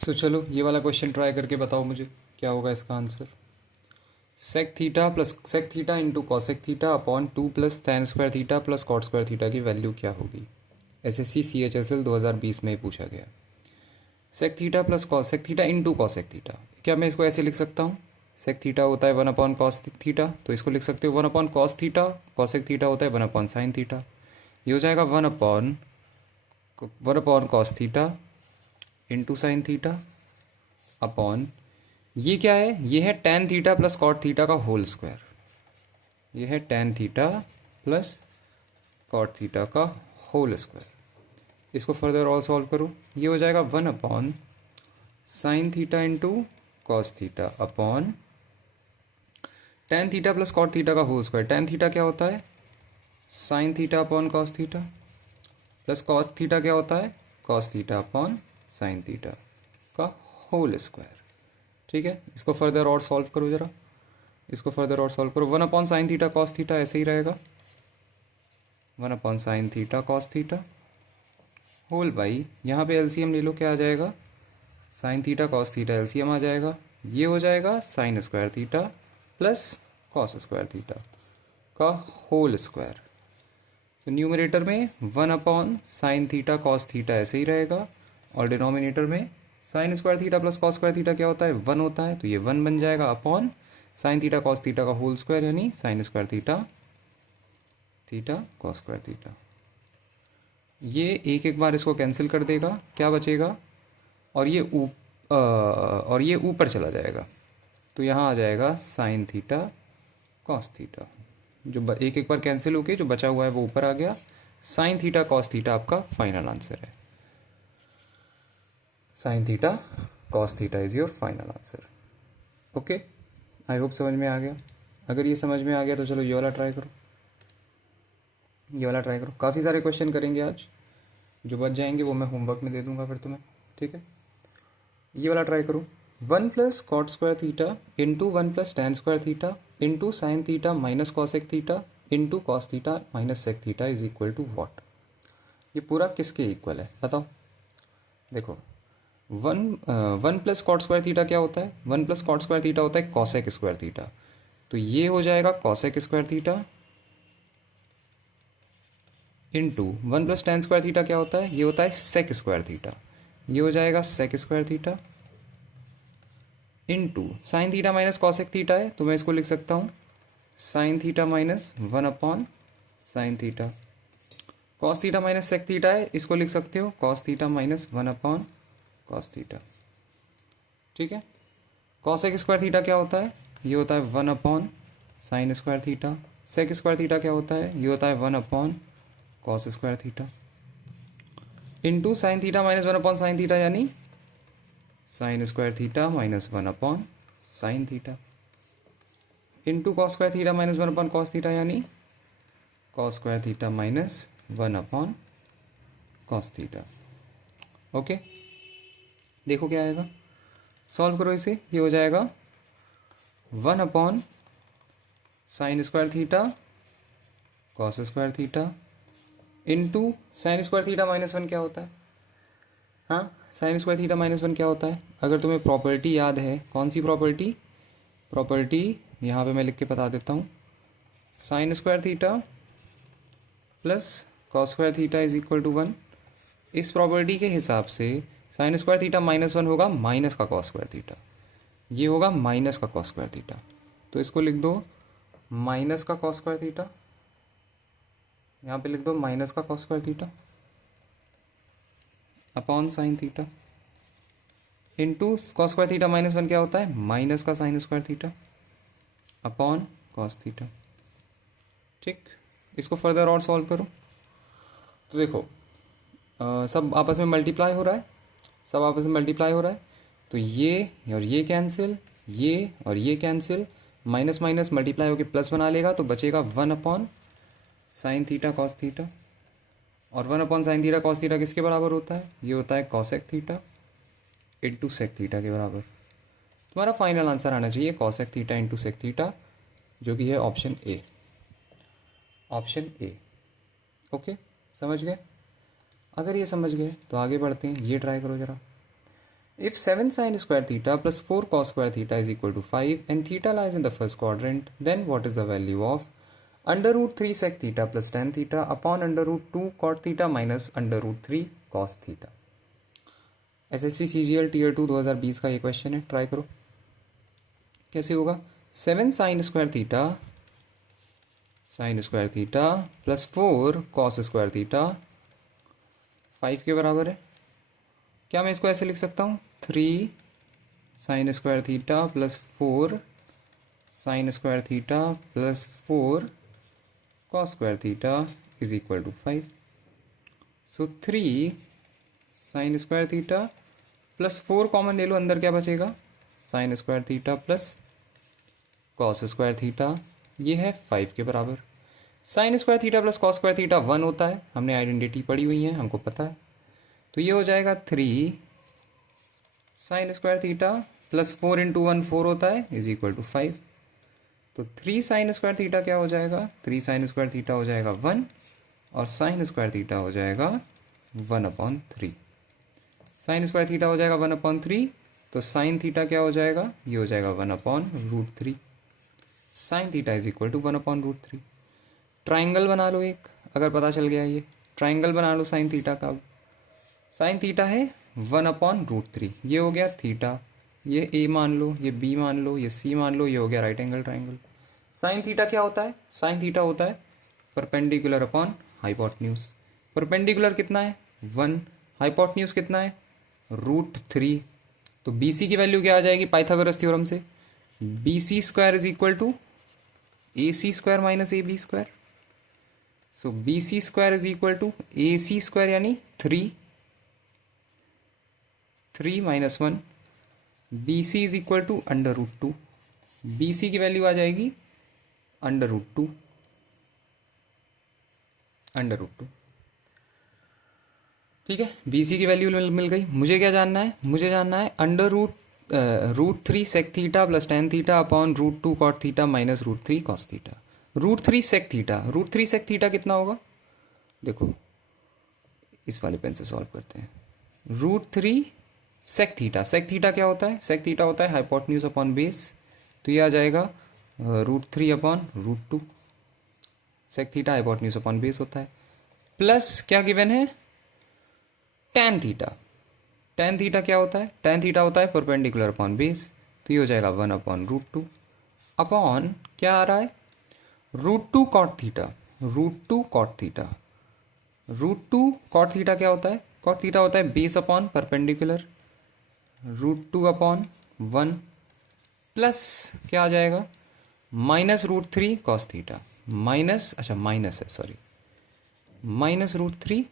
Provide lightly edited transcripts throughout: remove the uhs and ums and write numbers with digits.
चलो ये वाला क्वेश्चन ट्राई करके बताओ मुझे क्या होगा इसका answer. Sec theta plus sec theta into cosec theta upon 2 plus tan square theta plus cot square theta की वैल्यू क्या होगी। एसएससी CHSL 2020 में पूछा गया। Sec theta plus cosec theta into cosec theta, क्या मैं इसको ऐसे लिख सकता हूँ? सेक थीटा होता है 1 अपॉन कॉस थीटा, तो इसको लिख सकते हो 1 upon cos theta. Cosec theta होता है 1 अपॉन साइन थीटा। ये हो जाएगा 1 upon cos theta into sine theta upon, ये क्या है? ये है tan theta plus cot theta का होल स्क्वायर। ये है tan theta plus cot theta का होल स्क्वायर। इसको फर्दर और सॉल्व करो, ये हो जाएगा 1 upon sine theta into cos theta upon tan theta plus cot theta का होल स्क्वायर। tan थीटा क्या होता है? Sine theta upon cos theta, plus cot theta क्या होता है? Cos theta upon sine theta का होल स्क्वायर। ठीक है, इसको फर्दर और सॉल्व करो जरा, इसको फर्दर और सॉल्व करो। 1 upon sine theta cos theta ऐसे ही रहेगा, 1 upon sine theta cos theta whole by, यहाँ पे एलसीएम ले लो, क्या आ जाएगा? Sine theta cos theta LCM आ जाएगा, ये हो जाएगा sine square theta plus cos square theta का होल स्क्वायर। तो न्यूमरेटर में 1 upon sine theta cos theta ऐसे ही रहेगा, और डिनोमिनेटर में sine square theta plus cos square theta क्या होता है? 1 होता है, तो ये 1 बन जाएगा upon sine theta cos theta का होल स्क्वायर, यानी sine square theta theta cos square theta. ये एक एक बार इसको कैंसिल कर देगा, क्या बचेगा? और ये ऊपर चला जाएगा, तो यहाँ आ जाएगा साइन थीटा कॉस थीटा। जो एक एक बार कैंसिल होके जो बचा हुआ है वो ऊपर आ गया। साइन थीटा कॉस थीटा आपका फाइनल आंसर है। Sine theta cos theta is your final answer. Okay, I hope समझ में आ गया। अगर ये समझ में आ गया तो चलो ये वाला ट्राई करो, ये वाला ट्राई करो। काफ़ी सारे क्वेश्चन करेंगे आज, जो बच जाएंगे वो मैं होमवर्क में दे दूंगा फिर तुम्हें। ठीक है, ये वाला ट्राई करो। 1 plus cot square theta into 1 plus tan square theta into sine theta minus cosec theta into cos theta minus sec theta is equal to what. ये पूरा किसके इक्वल है बताओ। देखो, 1 प्लस कॉट स्क्वायर थीटा क्या होता है? 1 प्लस कॉट स्क्वायर थीटा होता है कॉसेक स्क्वायर थीटा, तो ये हो जाएगा cosec square theta into 1 plus tan square theta क्या होता है? ये होता है सेक स्क्वायर थीटा, ये हो जाएगा sec square theta into sine theta minus cosec theta है, तो मैं इसको लिख सकता हूँ sine theta minus 1 upon sine theta. Cos theta minus sec theta है, इसको लिख सकते हो cos theta minus 1 upon cos theta. ठीक है, कॉसेक स्क्वायर थीटा क्या होता है? ये होता है 1 upon sine square theta. Sec square theta क्या होता है? ये होता है 1 upon cos square theta into sine theta minus 1 upon sine theta, यानी sine square theta minus 1 upon sine theta into cos square theta minus 1 upon cos theta, यानी cos square theta minus 1 upon cos theta. Okay, देखो क्या आएगा, solve करो इसे। ये हो जाएगा 1 upon sine square theta cos square theta into sine square theta minus 1 क्या होता है? हाँ, साइन स्क्वायर थीटा माइनस 1 क्या होता है? अगर तुम्हें प्रॉपर्टी याद है, कौन सी प्रॉपर्टी? प्रॉपर्टी यहाँ पे मैं लिख के बता देता हूँ, sine square theta plus cos square theta is equal to 1। इस प्रॉपर्टी के हिसाब से साइन स्क्वायर थीटा माइनस 1 होगा माइनस का कॉस स्क्वायर थीटा, ये होगा माइनस का कॉस स्क्वायर थीटा, तो इसको लिख दो माइनस का कॉस स्क्वायर थीटा, यहाँ पे लिख दो माइनस का cos square theta upon sine theta into cos square theta minus 1 क्या होता है? माइनस का sign square theta upon cos theta. ठीक, इसको फर्दर और सॉल्व करो तो देखो, सब आपस में मल्टीप्लाई हो रहा है, सब आपस में मल्टीप्लाई हो रहा है, तो ये और ये कैंसिल, ये और ये कैंसिल, माइनस माइनस मल्टीप्लाई होकर प्लस बना लेगा, तो बचेगा 1 upon sine theta cos theta, और 1 upon sine theta cos theta किसके बराबर होता है? ये होता है cosec theta into sec theta के बराबर। तुम्हारा फाइनल आंसर आना चाहिए cosec theta into sec theta, जो कि है option A, option A. Okay, समझ गए? अगर ये समझ गए तो आगे बढ़ते हैं, ये ट्राई करो जरा। If 7 sin square theta plus 4 cos square theta is equal to 5 and theta lies in the first quadrant, then what is the value of under root 3 sec theta plus tan theta upon under root 2 cot theta minus under root 3 cos theta? SSC CGL Tier 2 2020 का ये question है, try करो कैसे होगा। 7 sin square theta plus 4 cos square theta 5 के बराबर है। क्या मैं इसको ऐसे लिख सकता हूँ, 3 sin square theta plus 4 sin square theta plus 4 cos square theta is equal to 5। So 3 sin square theta plus 4 common ले लो, अंदर क्या बचेगा, sin square theta plus cos square theta, ये है 5 के बराबर। sin square theta plus cos square theta 1 होता है, हमने आइडेंटिटी पढ़ी हुई है, हमको पता है। तो ये हो जाएगा 3 sin square theta plus 4 into 1 4 होता है इज इक्वल टू 5। तो 3 sin स्क्वायर थीटा क्या हो जाएगा, 3 sin स्क्वायर थीटा हो जाएगा 1 और sin स्क्वायर थीटा हो जाएगा 1/3। sin स्क्वायर थीटा हो जाएगा 1/3, तो sin थीटा क्या हो जाएगा, ये हो जाएगा 1/√3। sin theta is equal to 1/√3। Triangle बना लो एक, अगर पता चल गया ये ट्राइंगल बना लो sin थीटा का। sin थीटा है 1/√3, ये हो गया थीटा, ये a मान लो, ये b मान लो, ये c मान लो, ये हो गया right angle triangle. sin theta क्या होता है, sin थीटा होता है परपेंडिकुलर अपॉन हाइपोटेन्यूज। परपेंडिकुलर कितना है 1, हाइपोटेन्यूज कितना है √3। तो BC की वैल्यू क्या आ जाएगी पाइथागोरस थ्योरम से, BC square is equal to AC square minus AB square. So BC square is equal to AC square यानी 3 minus 1, BC is equal to √2। BC की वैल्यू आ जाएगी √2। ठीक है, BC की वैल्यू मिल गई। मुझे क्या जानना है, मुझे जानना है √3 sec theta plus tan theta upon √2 cot theta minus √3 cos theta. √3 sec theta कितना होगा, देखो इस वाले पेन से सॉल्व करते हैं। √3 sec थीटा क्या होता है, sec थीटा होता है हाइपोटेन्यूज अपॉन बेस, तो ये आ जाएगा √3/√2। sec theta hypotenuse upon base होता है, प्लस क्या गिवन है tan थीटा क्या होता है, tan थीटा होता है परपेंडिकुलर अपॉन बेस, तो ये हो जाएगा 1/√2 अपॉन क्या आ रहा है √2 cot थीटा क्या होता है, cot थीटा होता है बेस अपॉन परपेंडिकुलर, √2/1 प्लस क्या आ जाएगा माइनस √3 cos थीटा माइनस, अच्छा माइनस है सॉरी, माइनस √3।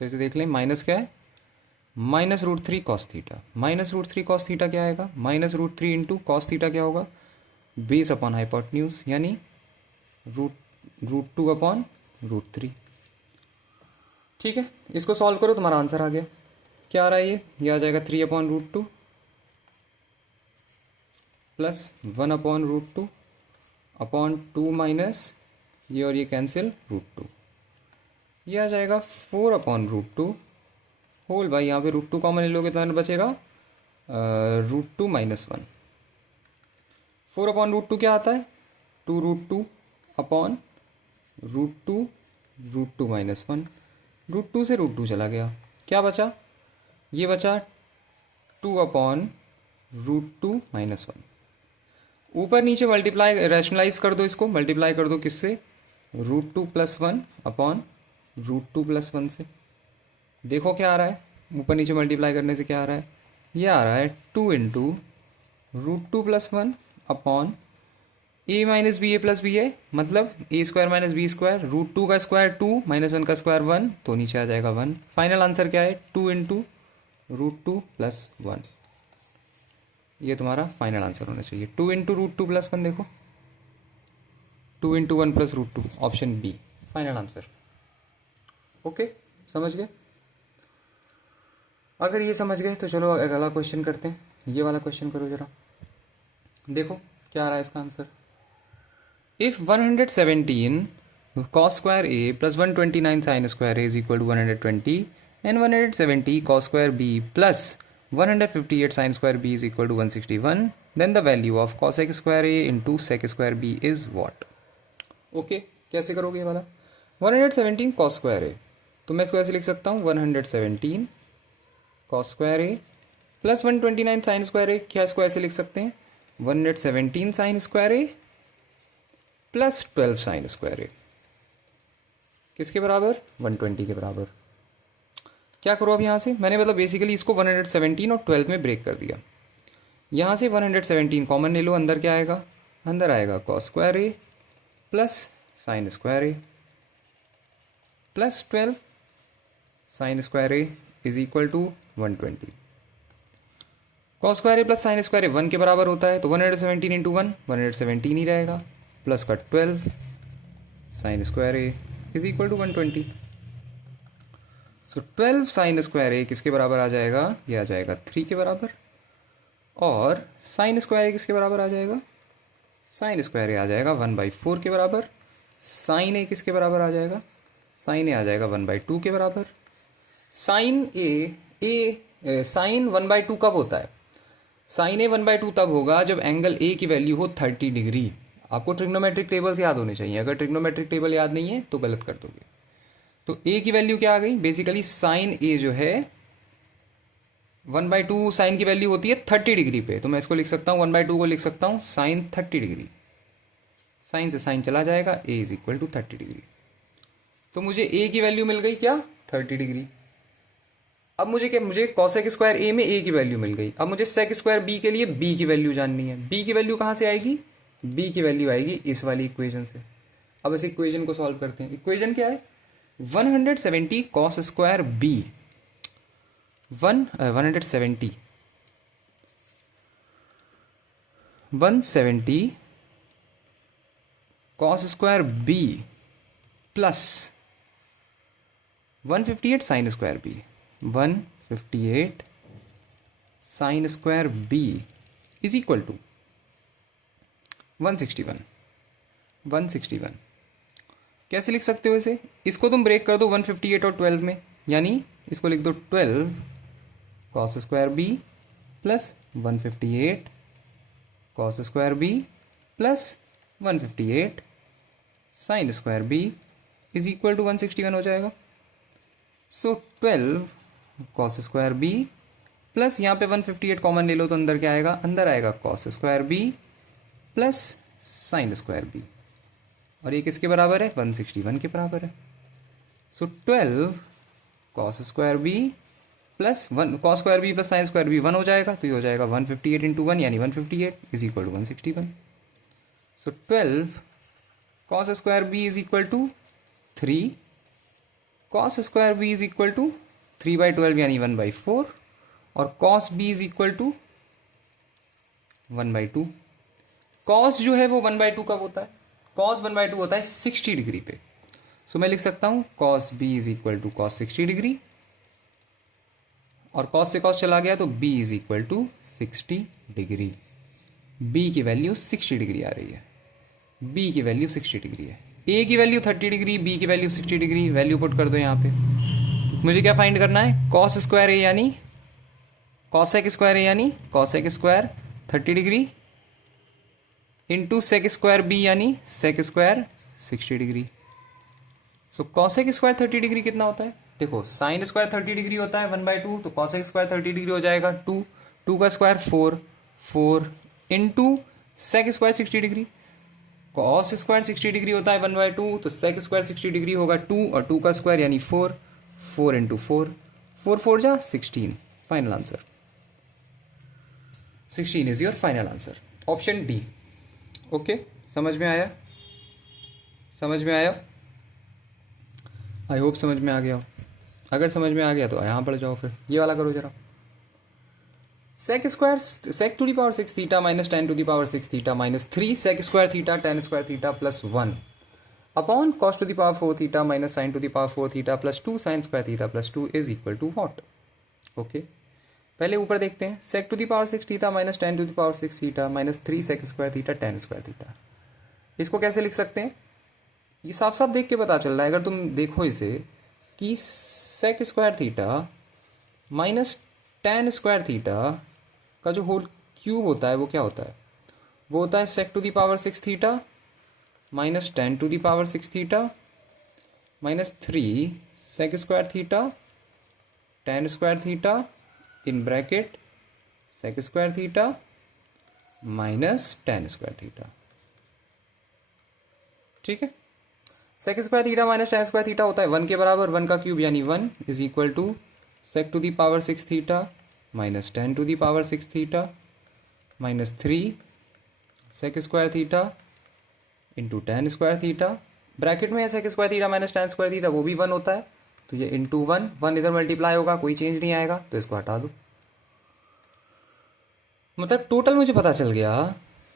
तो इसे देख लें, माइनस क्या है minus √3 cos theta, minus √3 cos theta क्या आएगा, माइनस √3 इंटू cos थीटा क्या होगा बेस अपॉन हाइपोटेन्यूज यानी √2/√3। ठीक है, इसको सॉल्व करो, तुम्हारा आंसर आ गया। क्या आ रहा है ये आ जाएगा 3/√2 प्लस 1/√2 अपॉन 2 माइनस ये और ये कैंसिल √2, ये आ जाएगा 4/√2 होल भाई, यहाँ पे √2 कॉमन ले लोगे तो बचेगा √2 माइनस 1। 4/√2 क्या आता है 2√2 अपॉन √2 माइनस 1, √2 से √2 चला गया, क्या बचा, ये बचा 2/√2 माइनस 1। ऊपर नीचे मल्टीप्लाई रैशनलाइज कर दो, इसको मल्टीप्लाई कर दो किससे, √2 + 1 अपॉन √2 + 1 से। देखो क्या आ रहा है, ऊपर नीचे मल्टीप्लाई करने से क्या आ रहा है, ये आ रहा है 2 into √2 + 1 upon a minus B A plus B A, मतलब a square minus B square, √2 का स्क्वायर 2 माइनस 1 का स्क्वायर 1, तो नीचे आ जाएगा 1। फाइनल आंसर क्या है 2 इंटू √2 + 1, ये तुम्हारा फाइनल आंसर होना चाहिए। 2 इंटू √2 + 1, देखो 2 into 1 + √2, option B final answer. Okay, समझ गए, अगर ये समझ गए तो चलो अगला क्वेश्चन करते हैं। ये वाला क्वेश्चन करो जरा, देखो क्या आ रहा है इसका answer. If 117 cos square a plus 129 sin square a is equal to 120 and 170 cos square B plus 158 sine square B is equal to 161, then the value of cosec square A into sec square B is what. Okay, कैसे करोगे ये वाला? 117 cos square ए, तो मैं इसको ऐसे लिख सकता हूँ 117 cos square A plus 129 sign square ए। क्या इसको ऐसे लिख सकते हैं? 117 sign square A plus 12 sine square A, किसके बराबर? 120 के बराबर। क्या करो अब यहाँ से, मैंने मतलब बेसिकली इसको 117 और 12 में ब्रेक कर दिया। यहाँ से 117 कॉमन ले लो, अंदर क्या आएगा? अंदर आएगा cos square A plus sine square A plus 12 sine square A is equal to 120। Cos square A plus sine square A 1 के बराबर होता है, तो 117 इंटू 1 117 ही रहेगा, प्लस का 12 sine square A is equal to 120। So 12 sine square A किसके बराबर आ जाएगा? ये आ जाएगा 3 के बराबर। और साइन स्क्वायर ए किसके बराबर आ जाएगा? साइन स्क्वायर ए आ जाएगा 1/4 के बराबर। साइन ए किसके बराबर आ जाएगा? साइन ए आ जाएगा 1/2 के बराबर। साइन साइन 1/2 कब होता है? साइन ए 1/2 तब होगा जब एंगल ए की वैल्यू हो 30 डिग्री। आपको ट्रिग्नोमेट्रिक टेबल्स याद होने चाहिए, अगर ट्रिग्नोमेट्रिक टेबल याद नहीं है तो गलत कर दोगे। तो ए की वैल्यू क्या आ गई? बेसिकली साइन ए जो है 1/2 साइन की वैल्यू होती है 30 डिग्री पे, तो मैं इसको लिख सकता हूँ 1/2 को लिख सकता हूँ साइन 30 डिग्री। साइन से साइन चला जाएगा, ए इज इक्वल टू 30 डिग्री। तो मुझे ए की वैल्यू मिल गई क्या? 30 डिग्री। अब मुझे कॉसेक स्क्वायर ए में ए की वैल्यू मिल गई। अब मुझे सेक स्क्वायर बी के लिए बी की वैल्यू जाननी है। बी की वैल्यू कहाँ से आएगी? बी की वैल्यू आएगी इस वाली इक्वेशन से। अब इस इक्वेशन को सॉल्व करते हैं। इक्वेशन क्या है? 170 cos square B 170 cos square B plus 158 sine square B 158 sine square B is equal to 161। कैसे लिख सकते हो इसे? इसको तुम ब्रेक कर दो 158 और 12 में, यानी इसको लिख दो 12 cos square B plus 158 cos square B plus 158 sine square B is equal to 161 हो जाएगा। So 12 cos square B plus यहाँ पे 158 कॉमन ले लो तो अंदर क्या आएगा? अंदर आएगा cos square B plus sine square B, और ये किसके बराबर है? 161 के बराबर है। So 12 cos square B plus 1 cos square B plus sine square B 1 हो जाएगा, तो ये हो जाएगा 158 इंटू 1 यानी 158 is equal to 161। So 12 cos square B is equal to 3 cos square B is equal to 3/12 यानी 1/4, और cos B is equal to 1/2। Cos जो है वो 1/2 कब होता है? कॉस 1/2 होता है 60 डिग्री पे। सो मैं लिख सकता हूं cos B is equal to cos 60 degree, और कॉस से कॉस चला गया तो B is equal to 60 degree. B की वैल्यू 60 डिग्री आ रही है, बी की वैल्यू 60 डिग्री है। ए की वैल्यू 30 डिग्री, बी की वैल्यू 60 डिग्री, वैल्यू पुट कर दो यहाँ पे। मुझे क्या फाइंड करना है? कॉस स्क्वायर ए यानी कॉसेक स्क्वायर ए यानी cosec square 30 degree into sec square B यानी sec square 60 degree. So cosec square 30 degree कितना होता है? देखो साइन स्क्वायर 30 डिग्री होता है 1/2, तो कॉसेक स्क्वायर 30 डिग्री हो जाएगा 2 का square 4 into sec square 60 degree. Cos square 60 degree होता है 1/2, तो सेक स्क्वायर 60 डिग्री होगा 2, और 2 का स्क्वायर यानी 4 इंटू 4 जा 16। Final answer 16 is your final answer, option D. Okay, समझ में आया? समझ में आया? आई होप समझ में आ गया हो। अगर समझ में आ गया तो यहाँ पढ़ जाओ, फिर ये वाला करो जरा। sec to the power 6 theta minus tan to the power 6 theta minus 3 sec square theta tan square theta plus 1 upon cos to the power 4 theta minus sin to the power 4 theta plus 2 sin square theta plus 2 is equal to what? Okay, पहले ऊपर देखते हैं। sec to the power 6 theta minus tan to the power 6 theta minus 3 sec square theta tan square theta, इसको कैसे लिख सकते हैं? ये साफ साफ देख के पता चल रहा है, अगर तुम देखो इसे, कि sec square theta minus tan square theta का जो होल क्यूब होता है वो क्या होता है? वो होता है sec to the power 6 theta minus tan to the power 6 theta minus 3 sec square theta tan square theta in bracket sec square theta minus tan square theta. ठीक है, sec square theta minus tan square theta होता है 1 के बराबर, 1 का cube यानी 1 is equal to sec to the power 6 theta minus tan to the power 6 theta minus 3 sec square theta into tan square theta. Bracket में है sec square theta minus tan square theta, वो भी 1 होता है, तो ये into 1, 1 इधर multiply होगा, कोई चेंज नहीं आएगा, तो इसको हटा दो। मतलब टोटल मुझे पता चल गया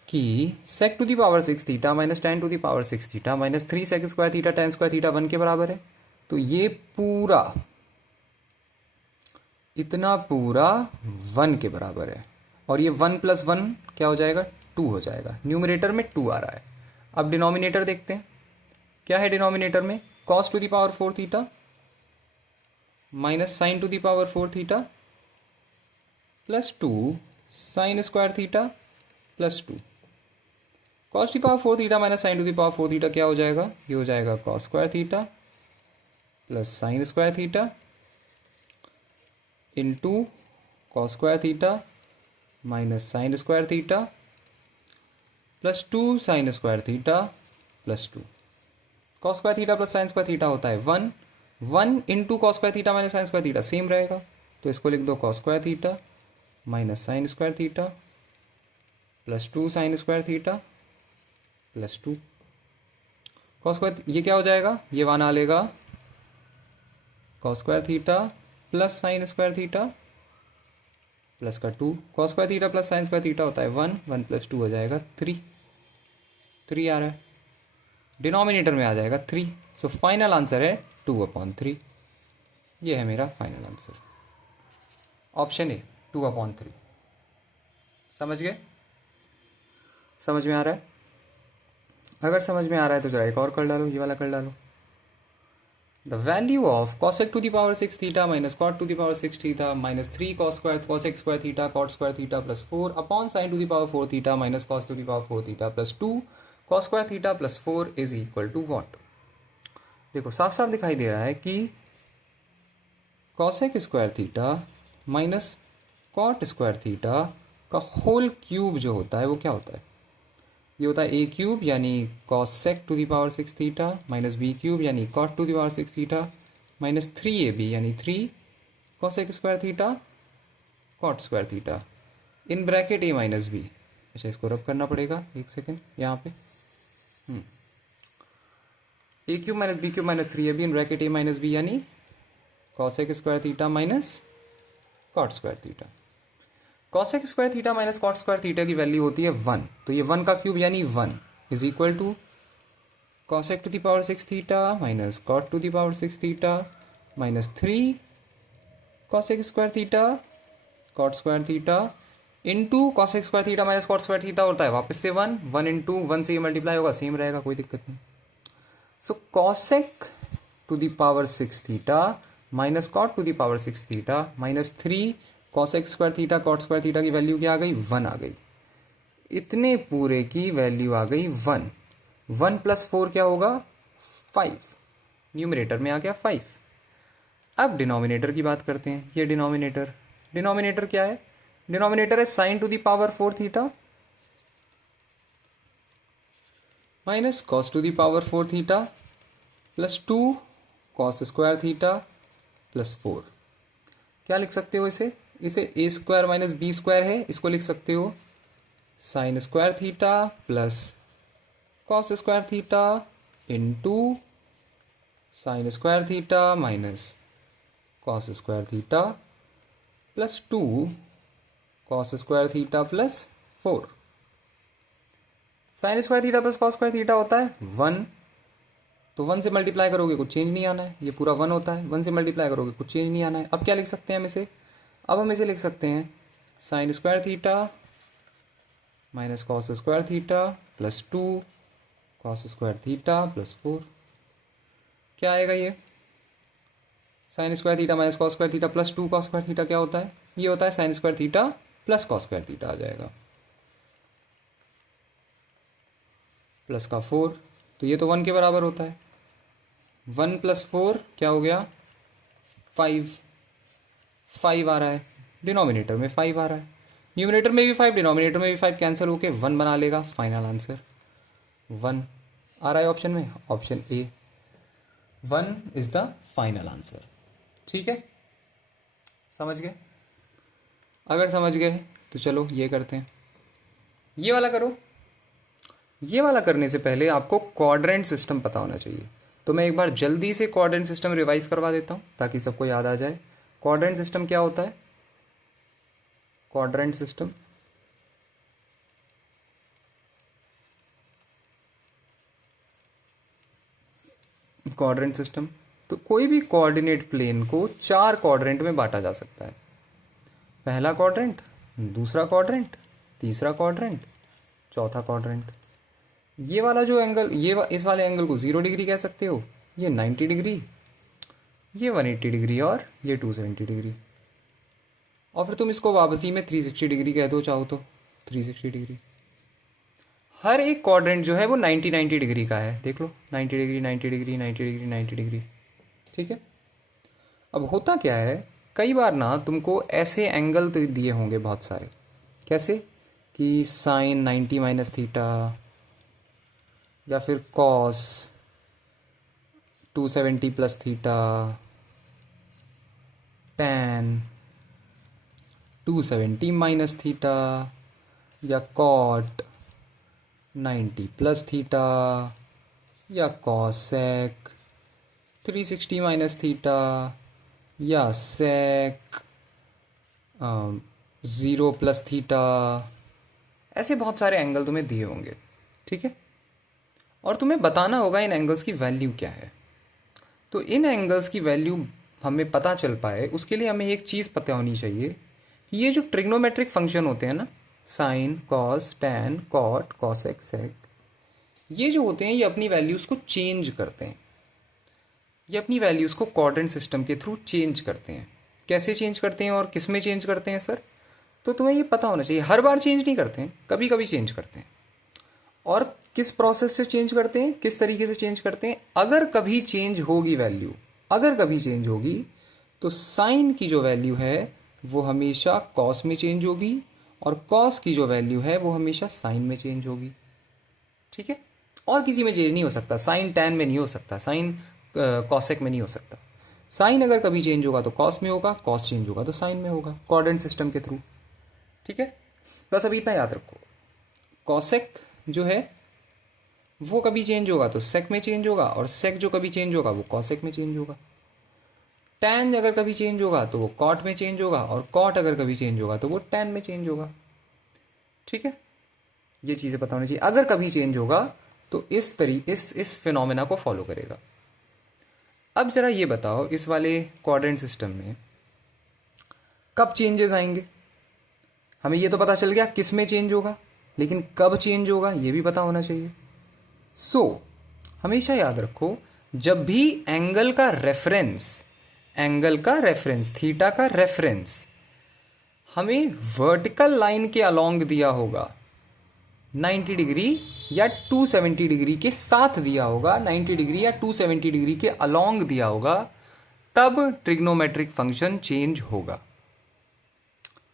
कि sec to the power 6 theta minus tan to the power 6 theta minus 3 sec square theta tan square theta 1 के बराबर है। तो ये पूरा इतना पूरा 1 के बराबर है, और ये 1 प्लस 1 क्या हो जाएगा? 2 हो जाएगा। न्यूमरेटर में 2 आ रहा है। अब डिनोमिनेटर देखते हैं, क्या है डिनोमिनेटर में? Cos to the power 4 theta minus sine to the power 4 theta plus 2 sine square theta plus 2। Cos to the power 4 theta minus sine to the power 4 theta क्या हो जाएगा? ये हो जाएगा cos square theta plus sine square theta into cos square theta minus sine square theta plus 2 sine square theta plus 2। Cos square theta plus sine square theta होता है 1, 1 into cos square theta minus sine square theta same रहेगा, तो इसको लिख दो cos square theta minus sine square theta plus 2 sine square theta plus 2। Cos square ये क्या हो जाएगा? ये 1 आ लेगा, cos square theta plus sine square theta plus का 2। Cos square theta plus sine square theta होता है 1, 1 प्लस 2 हो जाएगा 3, 3 आ रहा है, डिनोमिनेटर में आ जाएगा 3। सो फाइनल आंसर है 2/3। ये है मेरा फाइनल आंसर, ऑप्शन ए 2/3। समझ गए? समझ में आ रहा है? अगर समझ में आ रहा है तो जरा एक और कर डालो, ये वाला कर डालो। The value of cosec to the power 6 theta minus cot to the power 6 theta minus 3 cosec square theta cot square theta plus 4 upon sin to the power 4 theta minus cos to the power 4 theta plus 2 cos square theta plus 4 is equal to what? देखो साफ साफ दिखाई दे रहा है कि cosec square theta minus cot square theta का whole cube जो होता है वो क्या होता है? ये होता है ए क्यूब यानी cosec to the power 6 theta minus B cube यानी cot to the power 6 theta minus 3ab यानी 3 cosec square theta cot square theta in bracket A minus B. अच्छा इसको रब करना पड़ेगा, एक सेकेंड यहाँ पे। A cube minus B cube minus 3ab in bracket A minus B यानी cosec square theta minus cot square theta. Cosec square theta minus cot square theta की value होती है 1, तो ये 1 का क्यूब यानी 1 is equal to cosec to the power 6 theta minus cot to the power 6 theta minus 3 cosec square theta cot square theta into cosec square theta minus cot square theta होता है वापस से 1, 1 इंटू 1 से multiply होगा, same रहेगा, कोई दिक्कत नहीं। So cosec to the power 6 theta minus cot to the power 6 theta minus 3 cosec square theta cot square theta की वैल्यू क्या आ गई? 1 आ गई। इतने पूरे की वैल्यू आ गई 1, 1 प्लस 4 क्या होगा? 5, न्यूमरेटर में आ गया 5। अब डिनोमिनेटर की बात करते हैं। ये डिनोमिनेटर क्या है? डिनोमिनेटर है sign to the power 4 theta minus cos two the power 4 theta plus 2 cos square theta plus 4। क्या लिख सकते हो इसे ए स्क्वायर माइनस बी स्क्वायर है, इसको लिख सकते हो sign square theta plus cos square theta into sine square theta minus cos square theta plus 2 cos square theta plus 4। Sign square theta plus cos square theta होता है 1, तो 1 से multiply करोगे कुछ चेंज नहीं आना है, ये पूरा 1 होता है, 1 से मल्टीप्लाई करोगे कुछ चेंज नहीं आना है। अब क्या लिख सकते हैं हम इसे? अब हम इसे लिख सकते हैं sine square theta minus cos square theta plus 2 cos square theta plus 4। क्या आएगा ये? Sine square theta minus cos square theta plus 2 cos square theta क्या होता है? ये होता है sine square theta plus cos square theta आ जाएगा, प्लस का 4, तो ये तो 1 के बराबर होता है। 1 + 4 क्या हो गया? 5। 5 आ रहा है, डिनोमिनेटर में 5 आ रहा है, न्यूमिनेटर में भी 5, डिनोमिनेटर में भी 5, कैंसिल होके 1 बना लेगा। फाइनल आंसर 1 आ रहा है ऑप्शन में, option A 1 is the final answer. ठीक है, समझ गए? अगर समझ गए तो चलो ये करते हैं, ये वाला करो। ये वाला करने से पहले आपको क्वाड्रेंट सिस्टम पता होना चाहिए, तो मैं एक बार जल्दी से क्वाड्रेंट सिस्टम रिवाइज करवा देता हूँ ताकि सबको याद आ जाए। क्वाड्रेंट सिस्टम क्या होता है? क्वाड्रेंट सिस्टम क्वाड्रेंट सिस्टम तो कोई भी कोऑर्डिनेट प्लेन को 4 क्वाड्रेंट में बांटा जा सकता है। पहला क्वाड्रेंट, दूसरा क्वाड्रेंट, तीसरा क्वाड्रेंट, चौथा क्वाड्रेंट। ये वाला जो एंगल, इस वाले एंगल को 0 डिग्री कह सकते हो, ये 90 डिग्री, ये 180 डिग्री और ये 270 डिग्री। और फिर तुम इसको वापसी में 360 डिग्री कह दो चाहो तो, 360 डिग्री। हर एक क्वाड्रेंट जो है वो 90 डिग्री का है, देख लो 90 डिग्री 90 डिग्री 90 डिग्री 90 डिग्री। ठीक है, अब होता क्या है, कई बार ना तुमको ऐसे एंगल तो दिए होंगे बहुत सारे, कैसे कि साइन 90 माइनस थीटा, या फिर cos 270 plus theta, tan 270 minus theta, या कॉट 90 प्लस थीटा, या कॉसेक 360 माइनस थीटा, या सेक 0 प्लस थीटा। ऐसे बहुत सारे एंगल तुम्हें दिए होंगे। ठीक है, और तुम्हें बताना होगा इन एंगल्स की वैल्यू क्या है। तो इन एंगल्स की वैल्यू हमें पता चल पाए उसके लिए हमें एक चीज़ पता होनी चाहिए कि ये जो ट्रिग्नोमेट्रिक फंक्शन होते हैं ना, sine, cos, tan, cot, cosec, sec, ये जो होते हैं ये अपनी वैल्यूज़ को चेंज करते हैं। ये अपनी वैल्यूज़ को क्वाड्रेंट सिस्टम के थ्रू चेंज करते हैं। कैसे चेंज करते हैं और किस में चेंज करते हैं सर? तो तुम्हें ये पता होना चाहिए, हर बार चेंज नहीं करते हैं, कभी कभी चेंज करते हैं। और किस प्रोसेस से चेंज करते हैं, किस तरीके से चेंज करते हैं? अगर कभी चेंज होगी वैल्यू, अगर कभी चेंज होगी तो साइन की जो वैल्यू है वो हमेशा कॉस में चेंज होगी, और कॉस की जो वैल्यू है वो हमेशा साइन में चेंज होगी। ठीक है, और किसी में चेंज नहीं हो सकता, साइन टैन में नहीं हो सकता, साइन कॉसेक में नहीं हो सकता। साइन अगर कभी चेंज होगा तो कॉस में होगा, कॉस चेंज होगा तो साइन में होगा, क्वाड्रेंट सिस्टम के थ्रू। ठीक है, बस अभी इतना याद रखो, कॉसेक जो है वो कभी चेंज होगा तो सेक में चेंज होगा, और सेक जो कभी चेंज होगा वो कॉसेक में चेंज होगा। टैन अगर कभी चेंज होगा तो वो कॉट में चेंज होगा, और कॉट अगर कभी चेंज होगा तो वो टैन में चेंज होगा। ठीक है, ये चीज़ें पता होनी चाहिए। अगर कभी चेंज होगा तो इस फिनोमेना को फॉलो करेगा। अब जरा ये बताओ, इस वाले क्वाड्रेंट सिस्टम में कब चेंजेस आएंगे? हमें ये तो पता चल गया किस में चेंज होगा, लेकिन कब चेंज होगा ये भी पता होना चाहिए। हमेशा याद रखो, जब भी एंगल का रेफरेंस थीटा का रेफरेंस हमें वर्टिकल लाइन के अलोंग दिया होगा, 90 डिग्री या 270 डिग्री के साथ दिया होगा, 90 डिग्री या 270 डिग्री के अलोंग दिया होगा, तब ट्रिग्नोमेट्रिक फंक्शन चेंज होगा।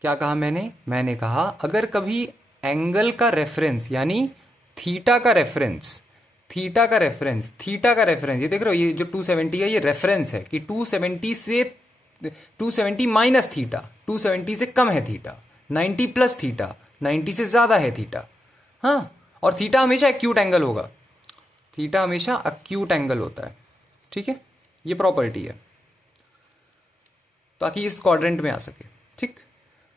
क्या कहा मैंने कहा अगर कभी एंगल का रेफरेंस यानी थीटा का रेफरेंस, ये देख रहे हो, ये जो 270 है ये रेफरेंस है कि 270 माइनस थीटा, 270 से कम है थीटा, 90 प्लस थीटा, 90 से ज्यादा है थीटा। हाँ, और थीटा हमेशा एक्यूट एंगल होगा, थीटा हमेशा एक्यूट एंगल होता है। ठीक है, ये प्रॉपर्टी है ताकि इस क्वाड्रेंट में आ सके। ठीक,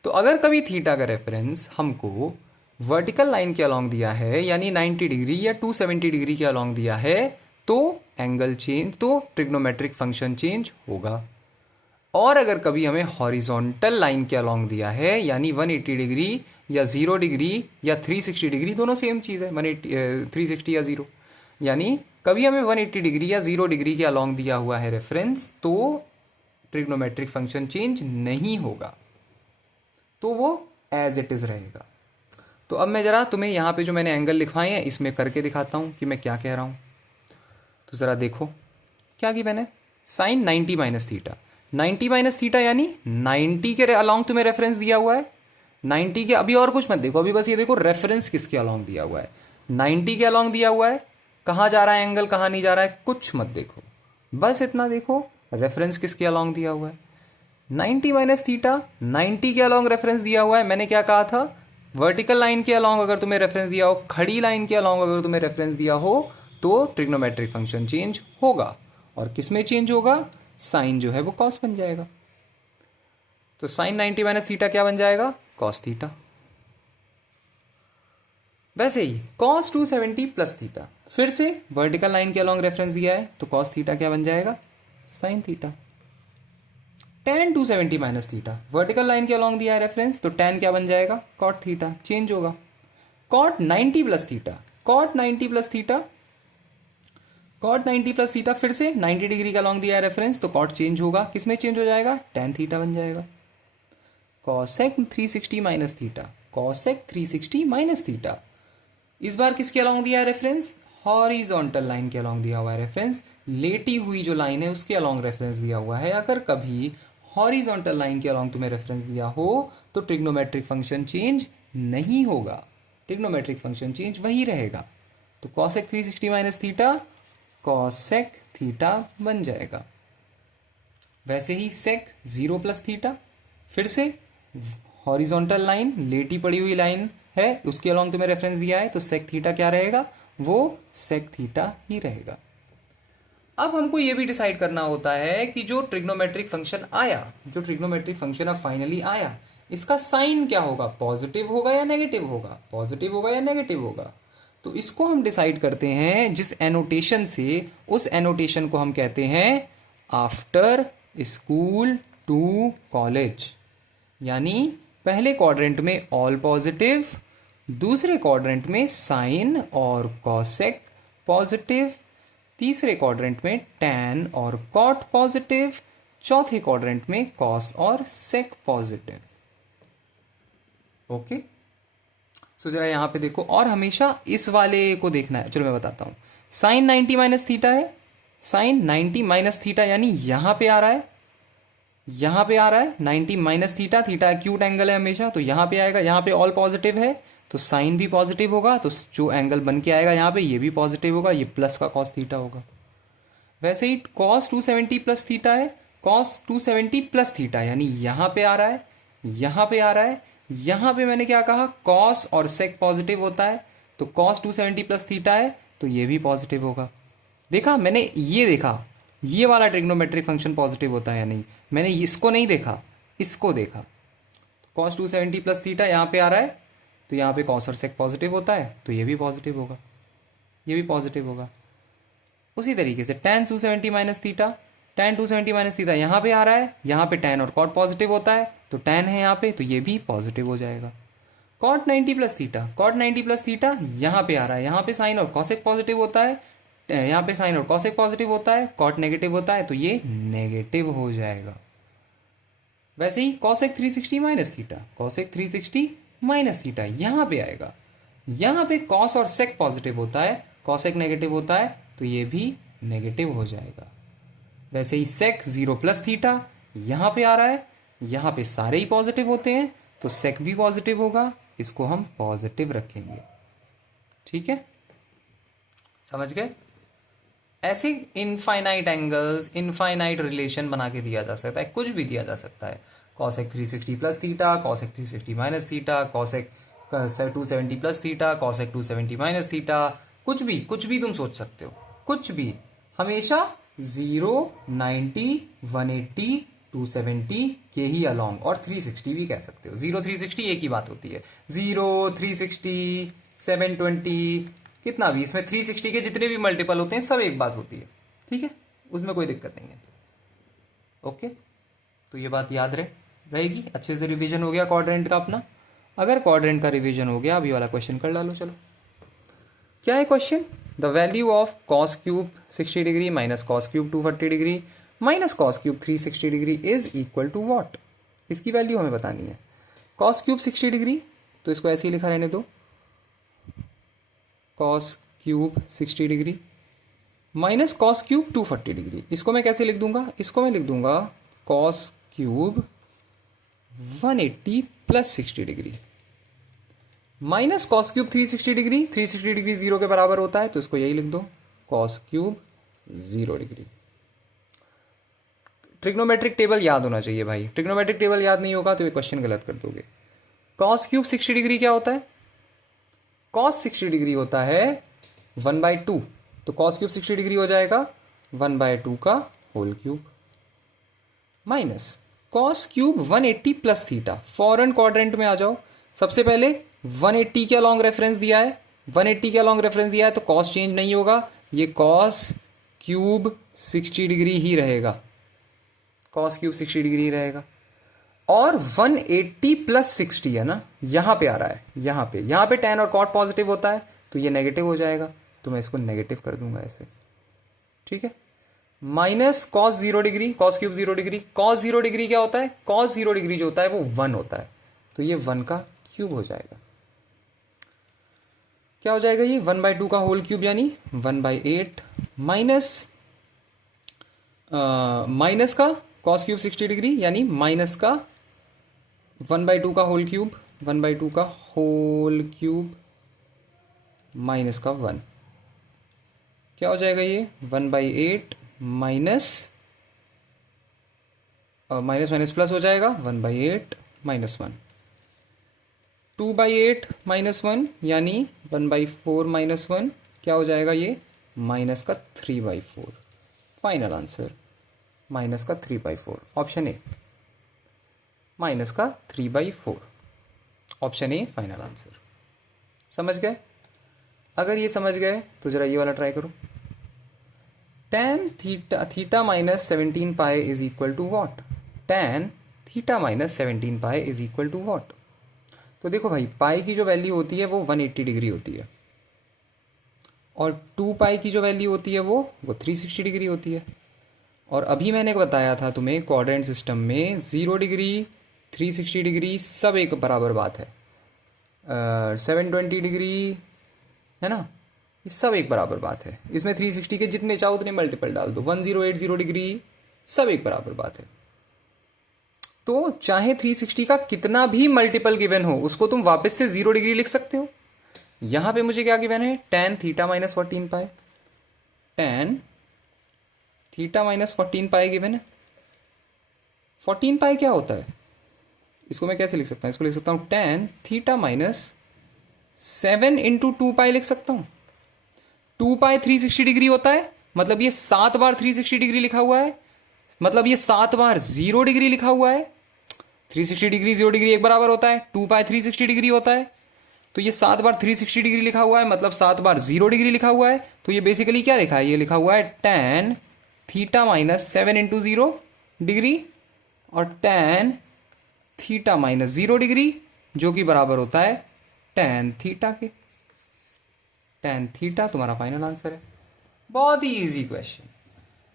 तो अगर कभी थीटा का रेफरेंस हमको वर्टिकल लाइन के अलोंग दिया है, यानी 90 डिग्री या 270 डिग्री के अलोंग दिया है, तो एंगल चेंज, तो ट्रिग्नोमेट्रिक फंक्शन चेंज होगा। और अगर कभी हमें हॉरिजॉन्टल लाइन के अलोंग दिया है, यानी 180 डिग्री या 0 डिग्री या 360 डिग्री, दोनों सेम चीज़ है, 360 या 0, यानी कभी हमें 180 डिग्री या 0 डिग्री के अलोंग दिया हुआ है रेफरेंस, तो ट्रिग्नोमेट्रिक फंक्शन चेंज नहीं होगा, तो वो एज इट इज रहेगा। तो अब मैं जरा तुम्हें यहाँ पे जो मैंने एंगल लिखवाए हैं इसमें करके दिखाता हूँ कि मैं क्या कह रहा हूँ। तो ज़रा देखो क्या की मैंने, sine 90 minus theta, 90 minus theta यानी 90 के अलॉन्ग तुम्हें रेफरेंस दिया हुआ है, 90 के, अभी और कुछ मत देखो, अभी बस ये देखो रेफरेंस किसके अलॉन्ग दिया हुआ है, 90 के अलॉन्ग दिया हुआ है, कहाँ जा रहा है एंगल कहाँ नहीं जा रहा है कुछ मत देखो, बस इतना देखो रेफरेंस किसके अलॉन्ग दिया हुआ है, 90 माइनस थीटा, 90 के अलॉन्ग रेफरेंस दिया हुआ है। मैंने क्या कहा था, वर्टिकल लाइन के अलॉन्ग अगर तुम्हें रेफरेंस दिया हो, खड़ी लाइन के अलॉन्ग अगर तुम्हें रेफरेंस दिया हो, तो ट्रिग्नोमेट्रिक फंक्शन चेंज होगा। और किस में चेंज होगा, साइन जो है वो कॉस बन जाएगा। तो साइन 90 माइनस थीटा क्या बन जाएगा, कॉस थीटा। वैसे ही कॉस 270 प्लस थीटा, फिर से वर्टिकल लाइन के अलॉन्ग रेफरेंस दिया है, तो कॉस थीटा क्या बन जाएगा, sine theta. tan 270 minus theta, vertical line के अलॉन्ग दिया है रेफरेंस, तो tan क्या बन जाएगा, कॉट थीटा, चेंज होगा। Cot 90 plus theta, cot 90 plus theta, cot 90 plus theta, फिर से 90 डिग्री का अलॉन्ग दिया है रेफरेंस, तो कॉट चेंज होगा, किसमें चेंज हो जाएगा, tan थीटा बन जाएगा। Cosec 360 minus theta, cosec 360 minus theta, इस बार किसके अलॉन्ग दिया है रेफरेंस, हॉरिजॉन्टल लाइन के अलॉन्ग दिया हुआ है रेफरेंस, लेटी हुई जो लाइन है उसके अलॉन्ग रेफरेंस दिया हुआ है। अगर कभी हॉरिजॉन्टल लाइन के अलॉन्ग तुम्हें रेफरेंस दिया हो तो ट्रिग्नोमेट्रिक फंक्शन चेंज नहीं होगा, ट्रिग्नोमेट्रिक फंक्शन चेंज वही रहेगा। तो cosec 360 minus theta cosec theta बन जाएगा। वैसे ही सेक 0 प्लस थीटा, फिर से हॉरिजॉन्टल लाइन, लेटी पड़ी हुई लाइन है, उसके अलॉन्ग तुम्हें रेफरेंस दिया है, तो सेक थीटा क्या रहेगा, वो सेक थीटा ही रहेगा। अब हमको ये भी डिसाइड करना होता है कि जो ट्रिग्नोमेट्रिक फंक्शन आया, जो ट्रिग्नोमेट्रिक फंक्शन अब फाइनली आया, इसका साइन क्या होगा, पॉजिटिव होगा या नेगेटिव होगा, पॉजिटिव होगा या नेगेटिव होगा। तो इसको हम डिसाइड करते हैं जिस एनोटेशन से, उस एनोटेशन को हम कहते हैं आफ्टर स्कूल टू कॉलेज। यानी पहले क्वाड्रेंट में ऑल पॉजिटिव, दूसरे क्वाड्रेंट में साइन और कॉसेक पॉजिटिव, तीसरे क्वाड्रेंट में टैन और कॉट पॉजिटिव, चौथे क्वाड्रेंट में कॉस और सेक पॉजिटिव। ओके, सो जरा यहां पे देखो, और हमेशा इस वाले को देखना है। चलो मैं बताता हूं, साइन 90 माइनस थीटा है, साइन 90 माइनस थीटा यानी यहां पे आ रहा है, यहां पे आ रहा है 90 minus theta, theta acute angle है हमेशा, तो यहां पे आएगा, यहां पे ऑल पॉजिटिव है तो साइन भी पॉजिटिव होगा, तो जो एंगल बन के आएगा यहां पे ये भी पॉजिटिव होगा, ये प्लस का कॉस थीटा होगा। वैसे ही कॉस 270 प्लस थीटा है, कॉस 270 प्लस थीटा यानी यहां पे आ रहा है, यहां पे आ रहा है, यहां पे मैंने क्या कहा, कॉस और सेक पॉजिटिव होता है, तो कॉस 270 प्लस थीटा है तो ये भी पॉजिटिव होगा। देखा मैंने, ये देखा ये वाला ट्रिग्नोमेट्रिक फंक्शन पॉजिटिव होता है या नहीं, मैंने इसको नहीं देखा, इसको देखा। कॉस 270 प्लस थीटा यहाँ पे आ रहा है, तो यहाँ पे कॉस और सेक पॉजिटिव होता है, तो ये भी पॉजिटिव होगा, ये भी पॉजिटिव होगा। उसी तरीके से tan 270 minus theta, tan 270 minus theta यहाँ पे आ रहा है, यहाँ पे tan और कॉट पॉजिटिव होता है, तो tan है यहाँ पे, तो ये भी पॉजिटिव हो जाएगा। Cot 90 plus theta, cot 90 plus theta यहाँ पे आ रहा है, यहाँ पे साइन और कॉसेक पॉजिटिव होता है, यहाँ पे साइन और कॉसेक पॉजिटिव होता है, कॉट नेगेटिव होता है, तो ये नेगेटिव हो जाएगा। वैसे ही cosec 360 minus theta, cosec 360 minus theta यहाँ पे आएगा, यहाँ पे कॉस और सेक पॉजिटिव होता है, कॉसेक नेगेटिव होता है, तो ये भी नेगेटिव हो जाएगा। वैसे ही सेक 0 प्लस थीटा यहाँ पे आ रहा है, यहाँ पे सारे ही पॉजिटिव होते हैं, तो सेक भी पॉजिटिव होगा, इसको हम पॉजिटिव रखेंगे। ठीक है, समझ गए। ऐसे इनफाइनाइट एंगल्स, इनफाइनाइट रिलेशन बना के दिया जा सकता है, कुछ भी दिया जा सकता है, cosec 360 plus theta, cosec 360 minus theta, cosec 270 plus theta, cosec 270 minus theta, कुछ भी तुम सोच सकते हो, कुछ भी। हमेशा 0, 90, 180, 270 के ही अलॉन्ग, और 360 भी कह सकते हो, 0, 360 एक ही बात होती है, 0, 360, 720, कितना भी, इसमें 360 के जितने भी मल्टीपल होते हैं सब एक बात होती है। ठीक है, उसमें कोई दिक्कत नहीं है। ओके, तो ये बात याद रहेगी, अच्छे से रिवीजन हो गया क्वाड्रेंट का अपना। अगर क्वाड्रेंट का रिवीजन हो गया, अभी वाला क्वेश्चन कर डालो। चलो, क्या है question, the value of cos cube 60 degree minus cos cube 240 degree minus cos cube 360 degree is equal to what, इसकी वैल्यू हमें बतानी है। कॉस क्यूब 60 डिग्री, तो इसको ऐसे ही लिखा रहने दो, cos cube 60 degree minus cos cube 240 degree. इसको मैं कैसे लिख दूंगा, इसको मैं लिख दूंगा cos cube 180 plus 60 degree minus cos cube 360 degree. 360 degree 0 के बराबर होता है, तो इसको यही लिख दो, cos cube 0 degree. Trigonometric table याद होना चाहिए भाई, ट्रिग्नोमेट्रिक टेबल याद नहीं होगा तो ये क्वेश्चन गलत कर दोगे। कॉस क्यूब 60 डिग्री क्या होता है, कॉस 60 डिग्री होता है 1/2, तो कॉस क्यूब 60 डिग्री हो जाएगा 1/2 का whole cube minus cos cube 180 plus theta. फॉरन क्वाड्रेंट में आ जाओ, सबसे पहले 180 के अलॉन्ग रेफरेंस दिया है, 180 के अलॉन्ग रेफरेंस दिया है तो कॉस चेंज नहीं होगा, ये कॉस क्यूब 60 डिग्री ही रहेगा, कॉस क्यूब 60 डिग्री ही रहेगा। और 180 प्लस 60 है ना, यहां पे आ रहा है, यहां पे tan और कॉट पॉजिटिव होता है तो ये नेगेटिव हो जाएगा, तो मैं इसको नेगेटिव कर दूंगा ऐसे, ठीक है। Minus cos 0 degree, cos cube 0 degree, cos 0 degree क्या होता है, कॉस 0 डिग्री जो होता है वो 1 होता है, तो ये 1 का क्यूब हो जाएगा। क्या हो जाएगा ये 1/2 का होल क्यूब यानी 1/8 माइनस माइनस का कॉस क्यूब 60 डिग्री यानी माइनस का 1/2 का होल क्यूब, 1/2 का होल क्यूब माइनस का 1, क्या हो जाएगा ये 1/8 माइनस माइनस माइनस प्लस हो जाएगा 1/8 माइनस 1, 2/8 माइनस 1 यानी 1/4 माइनस 1, क्या हो जाएगा ये माइनस का 3/4। फाइनल आंसर माइनस का 3/4, ऑप्शन ए माइनस का 3/4, ऑप्शन ए फाइनल आंसर। समझ गए? अगर ये समझ गए तो जरा ये वाला ट्राई करो, tan theta minus 17 pi is equal to what, tan theta minus 17 pi is equal to what. तो देखो भाई, पाई की जो वैल्यू होती है वो 180 डिग्री होती है और 2 पाई की जो वैल्यू होती है वो 360 डिग्री होती है। और अभी मैंने बताया था तुम्हें क्वाड्रेंट सिस्टम में 0 डिग्री 360 डिग्री सब एक बराबर बात है, 720 डिग्री है ना, ये सब एक बराबर बात है। इसमें 360 के जितने चाहो उतने मल्टीपल डाल दो, 1080 डिग्री सब एक बराबर बात है। तो चाहे 360 का कितना भी मल्टीपल गिवन हो उसको तुम वापस से 0 डिग्री लिख सकते हो। यहां पे मुझे क्या गिवन है, tan थीटा माइनस 14 पाई, tan थीटा माइनस 14 पाई गिवन है। 14 पाई क्या होता है, इसको मैं कैसे लिख सकता हूं, इसको लिख सकता हूं tan थीटा माइनस 7 इंटू 2 पाई लिख सकता हूं। 2 पाई 360 डिग्री होता है, मतलब ये 7 बार 360 डिग्री लिखा हुआ है, मतलब ये 7 बार 0 डिग्री लिखा हुआ है। 360 डिग्री 0 डिग्री एक बराबर होता है, 2 पाई 360 डिग्री होता है, तो ये 7 बार 360 डिग्री लिखा हुआ है, मतलब 7 बार 0 डिग्री लिखा हुआ है। तो ये बेसिकली क्या लिखा है, ये लिखा हुआ है tan theta minus 7 into 0 degree और tan थीटा माइनस 0 डिग्री जो कि बराबर होता है tan थीटा के। tan थीटा तुम्हारा फाइनल आंसर है। बहुत ही इजी क्वेश्चन,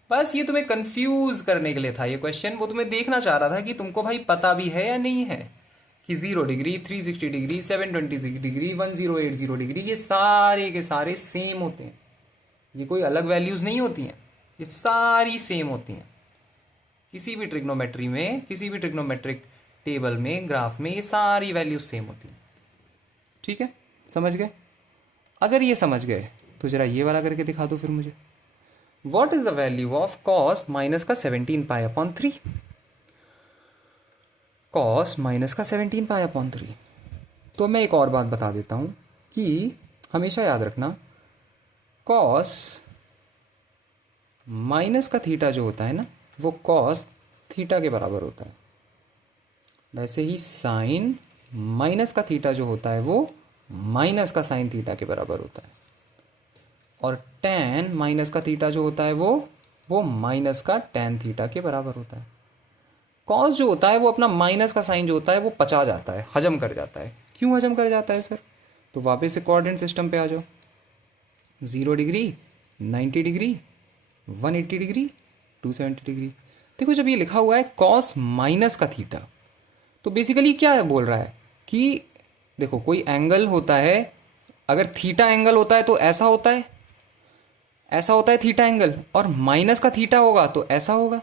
बस ये तुम्हें कंफ्यूज करने के लिए था ये क्वेश्चन। वो तुम्हें देखना चाह रहा था कि तुमको भाई पता भी है या नहीं है कि 0 डिग्री 360 डिग्री 720 डिग्री 1080 डिग्री ये सारे के सारे सेम होते हैं, ये कोई अलग वैल्यूज नहीं होती हैं, ये सारी सेम होती हैं। किसी भी ट्रिग्नोमेट्री में, किसी भी ट्रिग्नोमेट्रिक टेबल में, ग्राफ में, ये सारी वैल्यूज सेम होती हैं। ठीक है, समझ गए? अगर ये समझ गए तो जरा ये वाला करके दिखा दो फिर मुझे। What is the value of cos minus का 17 पाई अपॉन 3? cos माइनस का 17 पाई अपॉन 3। तो मैं एक और बात बता देता हूं कि हमेशा याद रखना, cos माइनस का थीटा जो होता है ना वो cos थीटा के बराबर होता है। वैसे ही साइन माइनस का थीटा जो होता है वो माइनस का साइन थीटा के बराबर होता है। और tan माइनस का थीटा जो होता है वो माइनस का tan थीटा के बराबर होता है। कॉस जो होता है वो अपना माइनस का साइन जो होता है वो पचा जाता है, हजम कर जाता है। क्यों हजम कर जाता है सर? तो वापस से कोऑर्डिनेट सिस्टम पे आ जाओ। 0 डिग्री 90 डिग्री 180 डिग्री 270 डिग्री। देखो जब ये लिखा हुआ है कॉस माइनस का थीटा, तो बेसिकली क्या बोल रहा है कि देखो कोई एंगल होता है, अगर थीटा एंगल होता है तो ऐसा होता है, ऐसा होता है थीटा एंगल, और माइनस का थीटा होगा तो ऐसा होगा,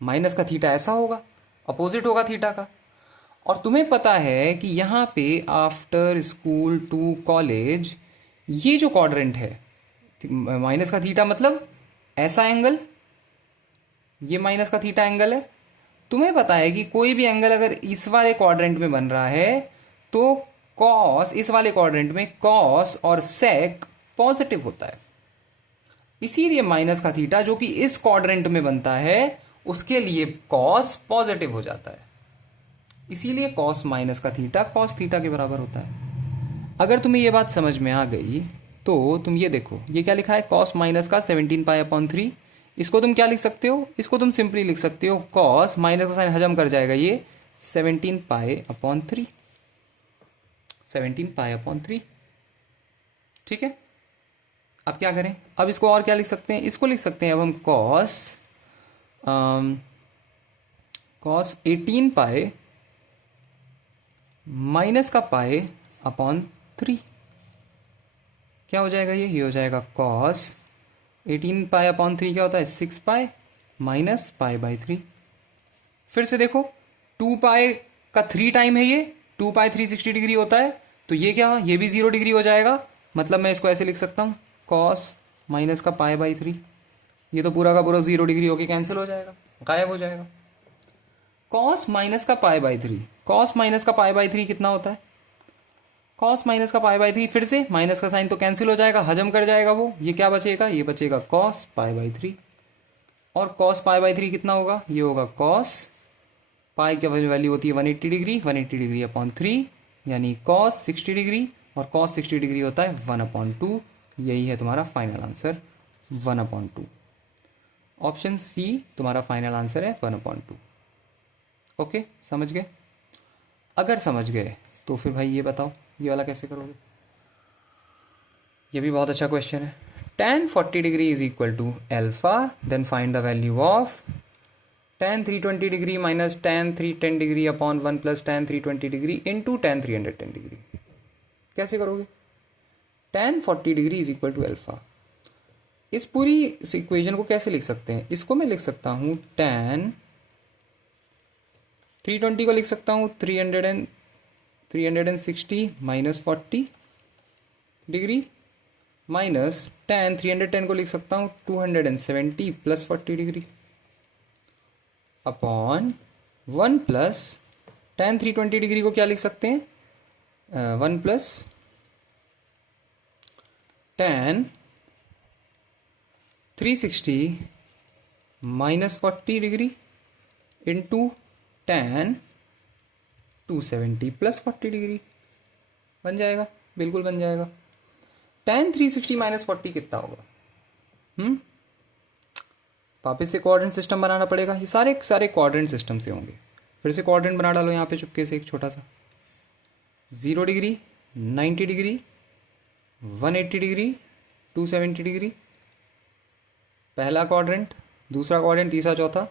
माइनस का थीटा ऐसा होगा, अपोजिट होगा थीटा का। और तुम्हें पता है कि यहाँ पे आफ्टर स्कूल टू कॉलेज ये जो क्वाड्रेंट है, माइनस का थीटा मतलब ऐसा एंगल, ये माइनस का थीटा एंगल है। तुम्हें पता है कि कोई भी एंगल अगर इस वाले क्वाड्रेंट में बन रहा है तो कॉस, इस वाले क्वाड्रेंट में कॉस और सेक पॉजिटिव होता है। इसीलिए माइनस का थीटा जो कि इस क्वाड्रेंट में बनता है उसके लिए कॉस पॉजिटिव हो जाता है। इसीलिए कॉस माइनस का थीटा कॉस थीटा के बराबर होता है। अगर तुम्हें यह बात समझ में आ गई तो तुम ये देखो, ये क्या लिखा है, कॉस माइनस का 17π/3। इसको तुम क्या लिख सकते हो, इसको तुम सिंपली लिख सकते हो कॉस, माइनस का साइन हजम कर जाएगा, ये 17π/3, 17π/3। ठीक है, अब क्या करें, अब इसको और क्या लिख सकते हैं, इसको लिख सकते हैं अब हम कॉस 18π माइनस का π/3। क्या हो जाएगा, ये हो जाएगा कॉस 18π/3 क्या होता है, 6π माइनस π/3। फिर से देखो 2π का 3 टाइम है ये, 2π 360 डिग्री होता है, तो ये क्या, ये भी 0 डिग्री हो जाएगा। मतलब मैं इसको ऐसे लिख सकता हूँ कॉस माइनस का π/3, ये तो पूरा का पूरा 0 डिग्री होके कैंसिल हो जाएगा, गायब हो जाएगा। कॉस माइनस का π/3, कॉस माइनस का π/3 कितना होता है, कॉस माइनस का π/3, फिर से माइनस का साइन तो कैंसिल हो जाएगा, हजम कर जाएगा वो, ये क्या बचेगा, ये बचेगा कॉस π/3। और कॉस π/3 कितना होगा, ये होगा कॉस, पाई की वैल्यू होती है 180 डिग्री, 180 डिग्री अपॉन 3 यानी कॉस 60 डिग्री, और कॉस 60 डिग्री होता है 1/2। यही है तुम्हारा फाइनल आंसर 1/2। ऑप्शन सी तुम्हारा फाइनल आंसर है 1/2। ओके, समझ गए? अगर समझ गए तो फिर भाई ये बताओ ये वाला कैसे करोगे। ये भी बहुत अच्छा क्वेश्चन है। tan 40 degree is equal to alpha, then find the value of tan 320 degree minus tan 310 degree upon 1 plus tan 320 degree into tan 310 degree. कैसे करोगे? tan 40 degree is equal to alpha, इस पूरी इक्वेशन को कैसे लिख सकते हैं? इसको मैं लिख सकता हूँ tan 320 को लिख सकता हूँ 360 माइनस 40 डिग्री, माइनस tan 310 को लिख सकता हूँ 270 plus 40 degree, upon 1 plus tan 320 degree को क्या लिख सकते हैं, 1 plus tan 360 minus 40 degree into tan 270 plus 40 degree. बन जाएगा, बिल्कुल बन जाएगा। tan 360 माइनस 40 कितना होगा? वापस से क्वाड्रेंट सिस्टम बनाना पड़ेगा, ये सारे सारे क्वाड्रेंट सिस्टम से होंगे। फिर से क्वाड्रेंट बना डालो यहाँ पे चुपके से, एक छोटा सा 0 डिग्री, 90 डिग्री, 180 डिग्री, 270 डिग्री, पहला क्वाड्रेंट, दूसरा क्वाड्रेंट, तीसरा, चौथा।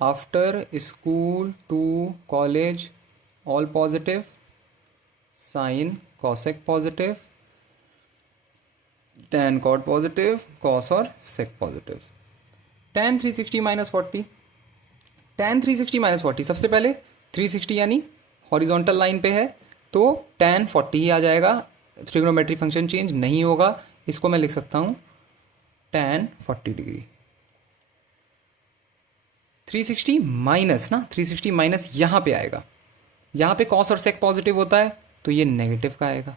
After school to college all positive, sine cosec positive, tan cot positive, cos और sec positive. tan 360 minus 40, tan 360 minus 40, सबसे पहले 360 यानी हॉरिजॉन्टल लाइन पे है तो tan 40 ही आ जाएगा, ट्रिग्नोमेट्री फंक्शन चेंज नहीं होगा। इसको मैं लिख सकता हूँ tan 40 डिग्री। 360 माइनस ना, 360 माइनस यहाँ पे आएगा, यहाँ पे कॉस और सेक पॉजिटिव होता है तो ये नेगेटिव का आएगा,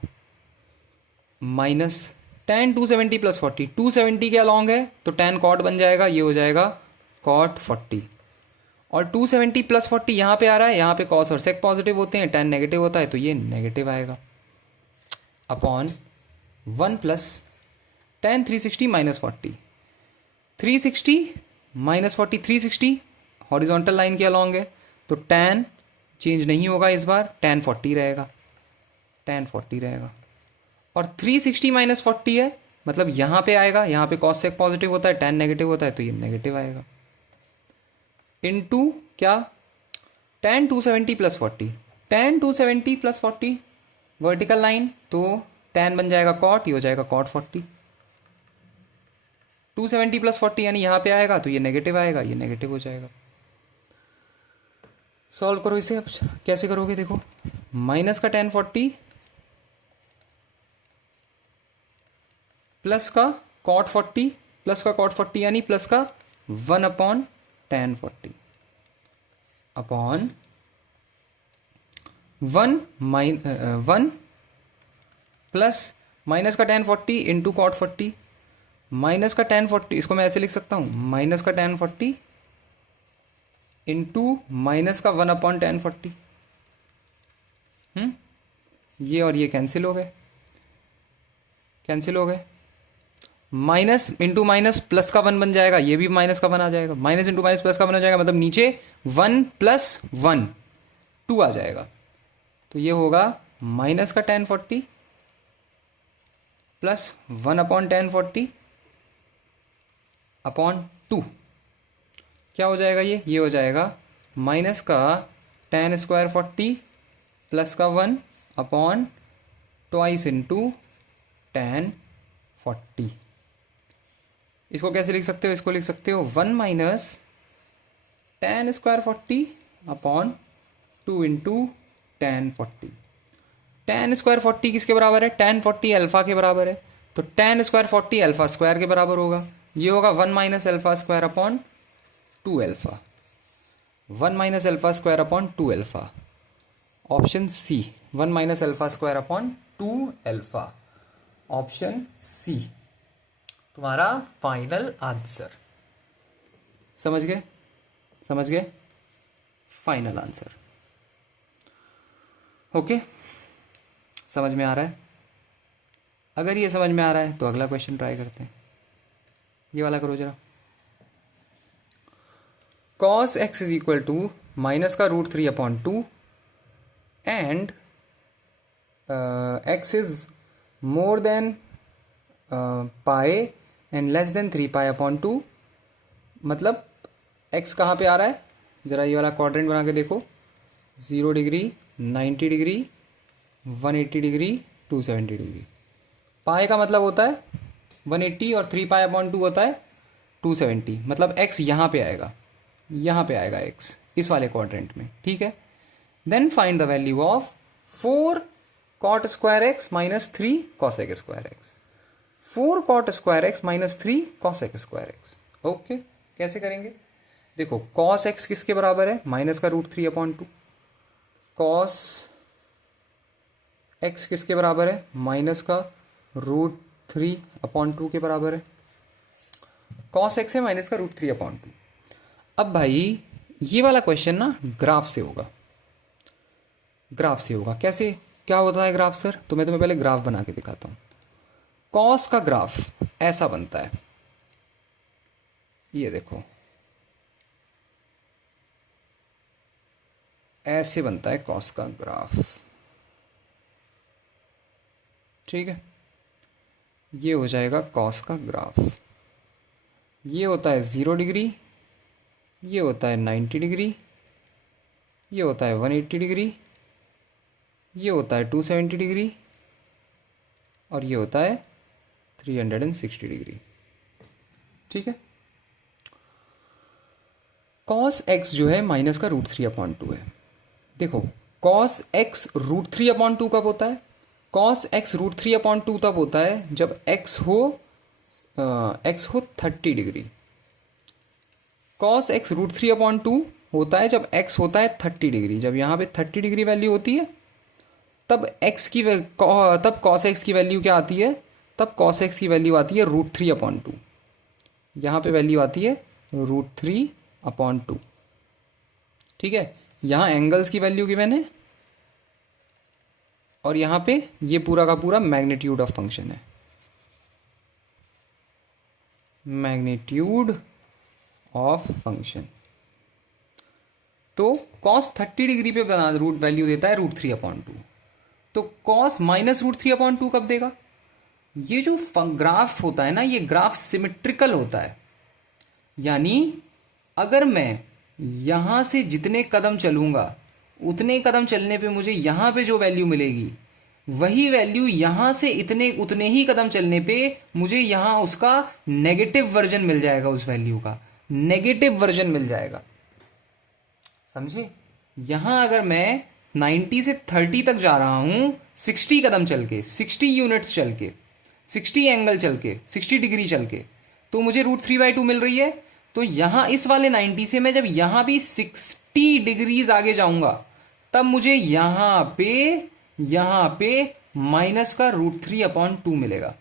माइनस tan 270 प्लस 40, 270 के अलॉन्ग है तो tan कॉट बन जाएगा, ये हो जाएगा कॉट 40, और 270 प्लस 40 यहाँ पे आ रहा है, यहाँ पे कॉस और सेक पॉजिटिव होते हैं, tan नेगेटिव होता है तो ये नेगेटिव आएगा, upon 1 plus tan 360 minus 40, 360 minus 40, 360 horizontal line के अलॉन्ग है तो tan चेंज नहीं होगा, इस बार tan 40 रहेगा, tan 40 रहेगा। और 360 माइनस 40 है मतलब यहाँ पे आएगा, यहाँ पे कॉस सेक पॉजिटिव होता है, tan नेगेटिव होता है तो ये नेगेटिव आएगा। इंटू क्या, tan 270 plus 40, tan 270 plus 40 vertical line, तो tan बन जाएगा cot, ये हो जाएगा cot 40। 270 प्लस 40 यानी यहाँ पे आएगा तो ये नेगेटिव आएगा, ये नेगेटिव हो जाएगा। सॉल्व करो इसे। अब कैसे करोगे, देखो माइनस का tan 40 प्लस का cot 40 प्लस का cot 40 यानी प्लस का 1 upon tan 40 upon 1 plus minus का tan 40 इंटू cot 40, माइनस का tan 40, इसको मैं ऐसे लिख सकता हूँ, माइनस का tan 40 इंटू माइनस का 1 अपॉन tan 40। ये और ये कैंसिल हो गए, कैंसिल हो गए। माइनस इंटू माइनस प्लस का 1 बन जाएगा, ये भी माइनस का 1 आ जाएगा, माइनस इंटू माइनस प्लस का 1 हो जाएगा, मतलब नीचे 1 प्लस 1 2 आ जाएगा। तो ये होगा माइनस का tan 40 plus 1 upon tan 40 upon 2, क्या हो जाएगा ये हो जाएगा माइनस का tan स्क्वायर 40 प्लस का 1 अपॉन ट्वाइस इंटू tan 40। इसको कैसे लिख सकते हो, इसको लिख सकते हो 1 minus tan square 40 upon 2 into tan 40। tan square 40 किसके बराबर है, tan 40 अल्फा के बराबर है, तो tan स्क्वायर 40 अल्फा स्क्वायर के बराबर होगा। ये होगा 1 minus alpha square upon 2 alpha, 1 minus alpha square upon 2 alpha. Option C, 1 minus alpha square upon 2 alpha, option C तुम्हारा फाइनल आंसर। समझ गए, समझ गए, फाइनल आंसर। ओके, समझ में आ रहा है? अगर ये समझ में आ रहा है तो अगला क्वेश्चन ट्राई करते हैं। ये वाला करो जरा। cos x is equal to minus का √3 upon 2 and x is more than pi and less than 3 pi upon 2। मतलब x कहाँ पे आ रहा है, जरा ये वाला क्वाड्रेंट बना के देखो, 0 डिग्री, 90 डिग्री, 180 डिग्री, 270 डिग्री। पाई का मतलब होता है 180 और 3 पाई अपॉन 2 होता है 270, मतलब x यहाँ पे आएगा, यहाँ पे आएगा x इस वाले क्वाड्रेंट में, ठीक है। Then find the value of 4 cot square X minus 3 cosec square X, 4 cot square X minus 3 cosec square X. Okay, कैसे करेंगे, देखो cos x किसके बराबर है, माइनस का √3 अपॉन 2, cos x किसके बराबर है, माइनस का √3 अपॉन 2 के बराबर है, cos x है माइनस का √3 अपॉन 2। अब भाई ये वाला क्वेश्चन ना ग्राफ से होगा, ग्राफ से होगा। कैसे, क्या होता है ग्राफ सर, तो मैं तुम्हें पहले ग्राफ बना के दिखाता हूं। कॉस का ग्राफ ऐसा बनता है, ये देखो ऐसे बनता है कॉस का ग्राफ, ठीक है। ये हो जाएगा कॉस का ग्राफ, ये होता है 0 डिग्री, ये होता है 90 डिग्री, ये होता है 180 डिग्री, ये होता है 270 डिग्री और ये होता है 360 डिग्री, ठीक है। cos x जो है माइनस का √3 अपॉन 2 है। देखो cos x √3 अपॉन 2 कब होता है, cos x √3 अपॉन 2 तब होता है जब x हो 30 डिग्री। cos x √3 अपॉन 2 होता है जब x होता है 30 डिग्री। जब यहाँ पे 30 डिग्री वैल्यू होती है तब तब cos x की वैल्यू क्या आती है, तब cos x की वैल्यू आती है √3 अपॉन 2। यहाँ पे वैल्यू आती है √3 अपॉन 2, ठीक है। यहाँ एंगल्स की वैल्यू गिवन है और यहाँ पे ये पूरा का पूरा मैग्नीट्यूड ऑफ फंक्शन है, मैग्नीट्यूड ऑफ फंक्शन। तो cos 30 डिग्री पे बना रूट वैल्यू देता है √3 अपॉन 2। तो cos माइनस √3 अपॉन 2 कब देगा, ये जो ग्राफ होता है ना, ये ग्राफ सिमेट्रिकल होता है। यानी अगर मैं यहां से जितने कदम चलूंगा उतने कदम चलने पे मुझे यहां पे जो वैल्यू मिलेगी वही वैल्यू यहां से इतने उतने ही कदम चलने पे मुझे यहां उसका नेगेटिव वर्जन मिल जाएगा, उस वैल्यू का नेगेटिव वर्जन मिल जाएगा। समझे? यहां अगर मैं 90 से 30 तक जा रहा हूं 60 कदम चल के, 60 यूनिट्स चल के, 60 एंगल चल के, 60 डिग्री चल के, तो मुझे √3/2 मिल रही है। तो यहां इस वाले 90 से मैं जब यहां भी 60 डिग्रीज आगे जाऊंगा तब मुझे यहां पे माइनस का √3/2 मिलेगा।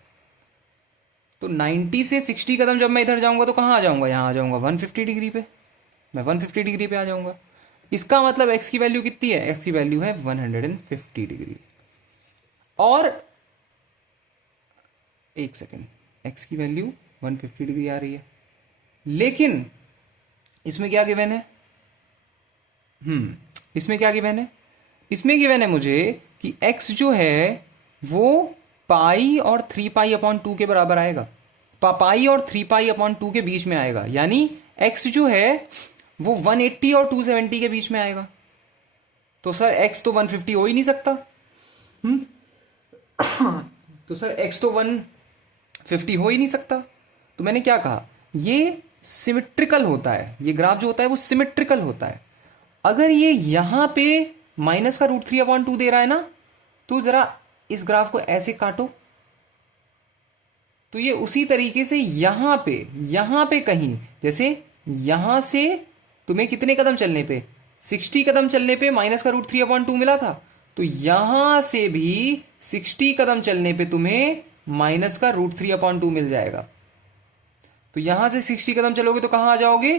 तो 90 से 60 कदम जब मैं इधर जाऊंगा तो कहां आ जाऊंगा? यहां आ जाऊंगा 150 डिग्री पे। मैं 150 डिग्री पे आ जाऊंगा। इसका मतलब x की वैल्यू कितनी है? x की वैल्यू है 150 डिग्री। और एक सेकेंड, x की वैल्यू 150 डिग्री आ रही है, लेकिन इसमें क्या गिवन है? इसमें क्या गिवन है? इसमें गिवन है मुझे कि x जो है वो पाई और 3π/2 के बराबर आएगा। पाई और 3π/2 के बीच में आएगा, यानी x जो है वो 180 और 270 के बीच में आएगा। तो सर x तो 150 हो ही नहीं सकता। तो सर x तो 150 हो ही नहीं सकता। तो मैंने क्या कहा, ये सिमेट्रिकल होता है, ये ग्राफ जो होता है वो सिमेट्रिकल होता है। अगर ये यहां पे माइनस का √3/2 दे रहा है ना, तो जरा इस ग्राफ को ऐसे काटो, तो ये उसी तरीके से यहां पे कहीं, जैसे यहां से तुम्हें कितने कदम चलने पे, 60 कदम चलने पे माइनस का √3/2 मिला था, तो यहां से भी 60 कदम चलने पे तुम्हें माइनस का √3/2 मिल जाएगा। तो यहां से 60 कदम चलोगे तो कहां आ जाओगे?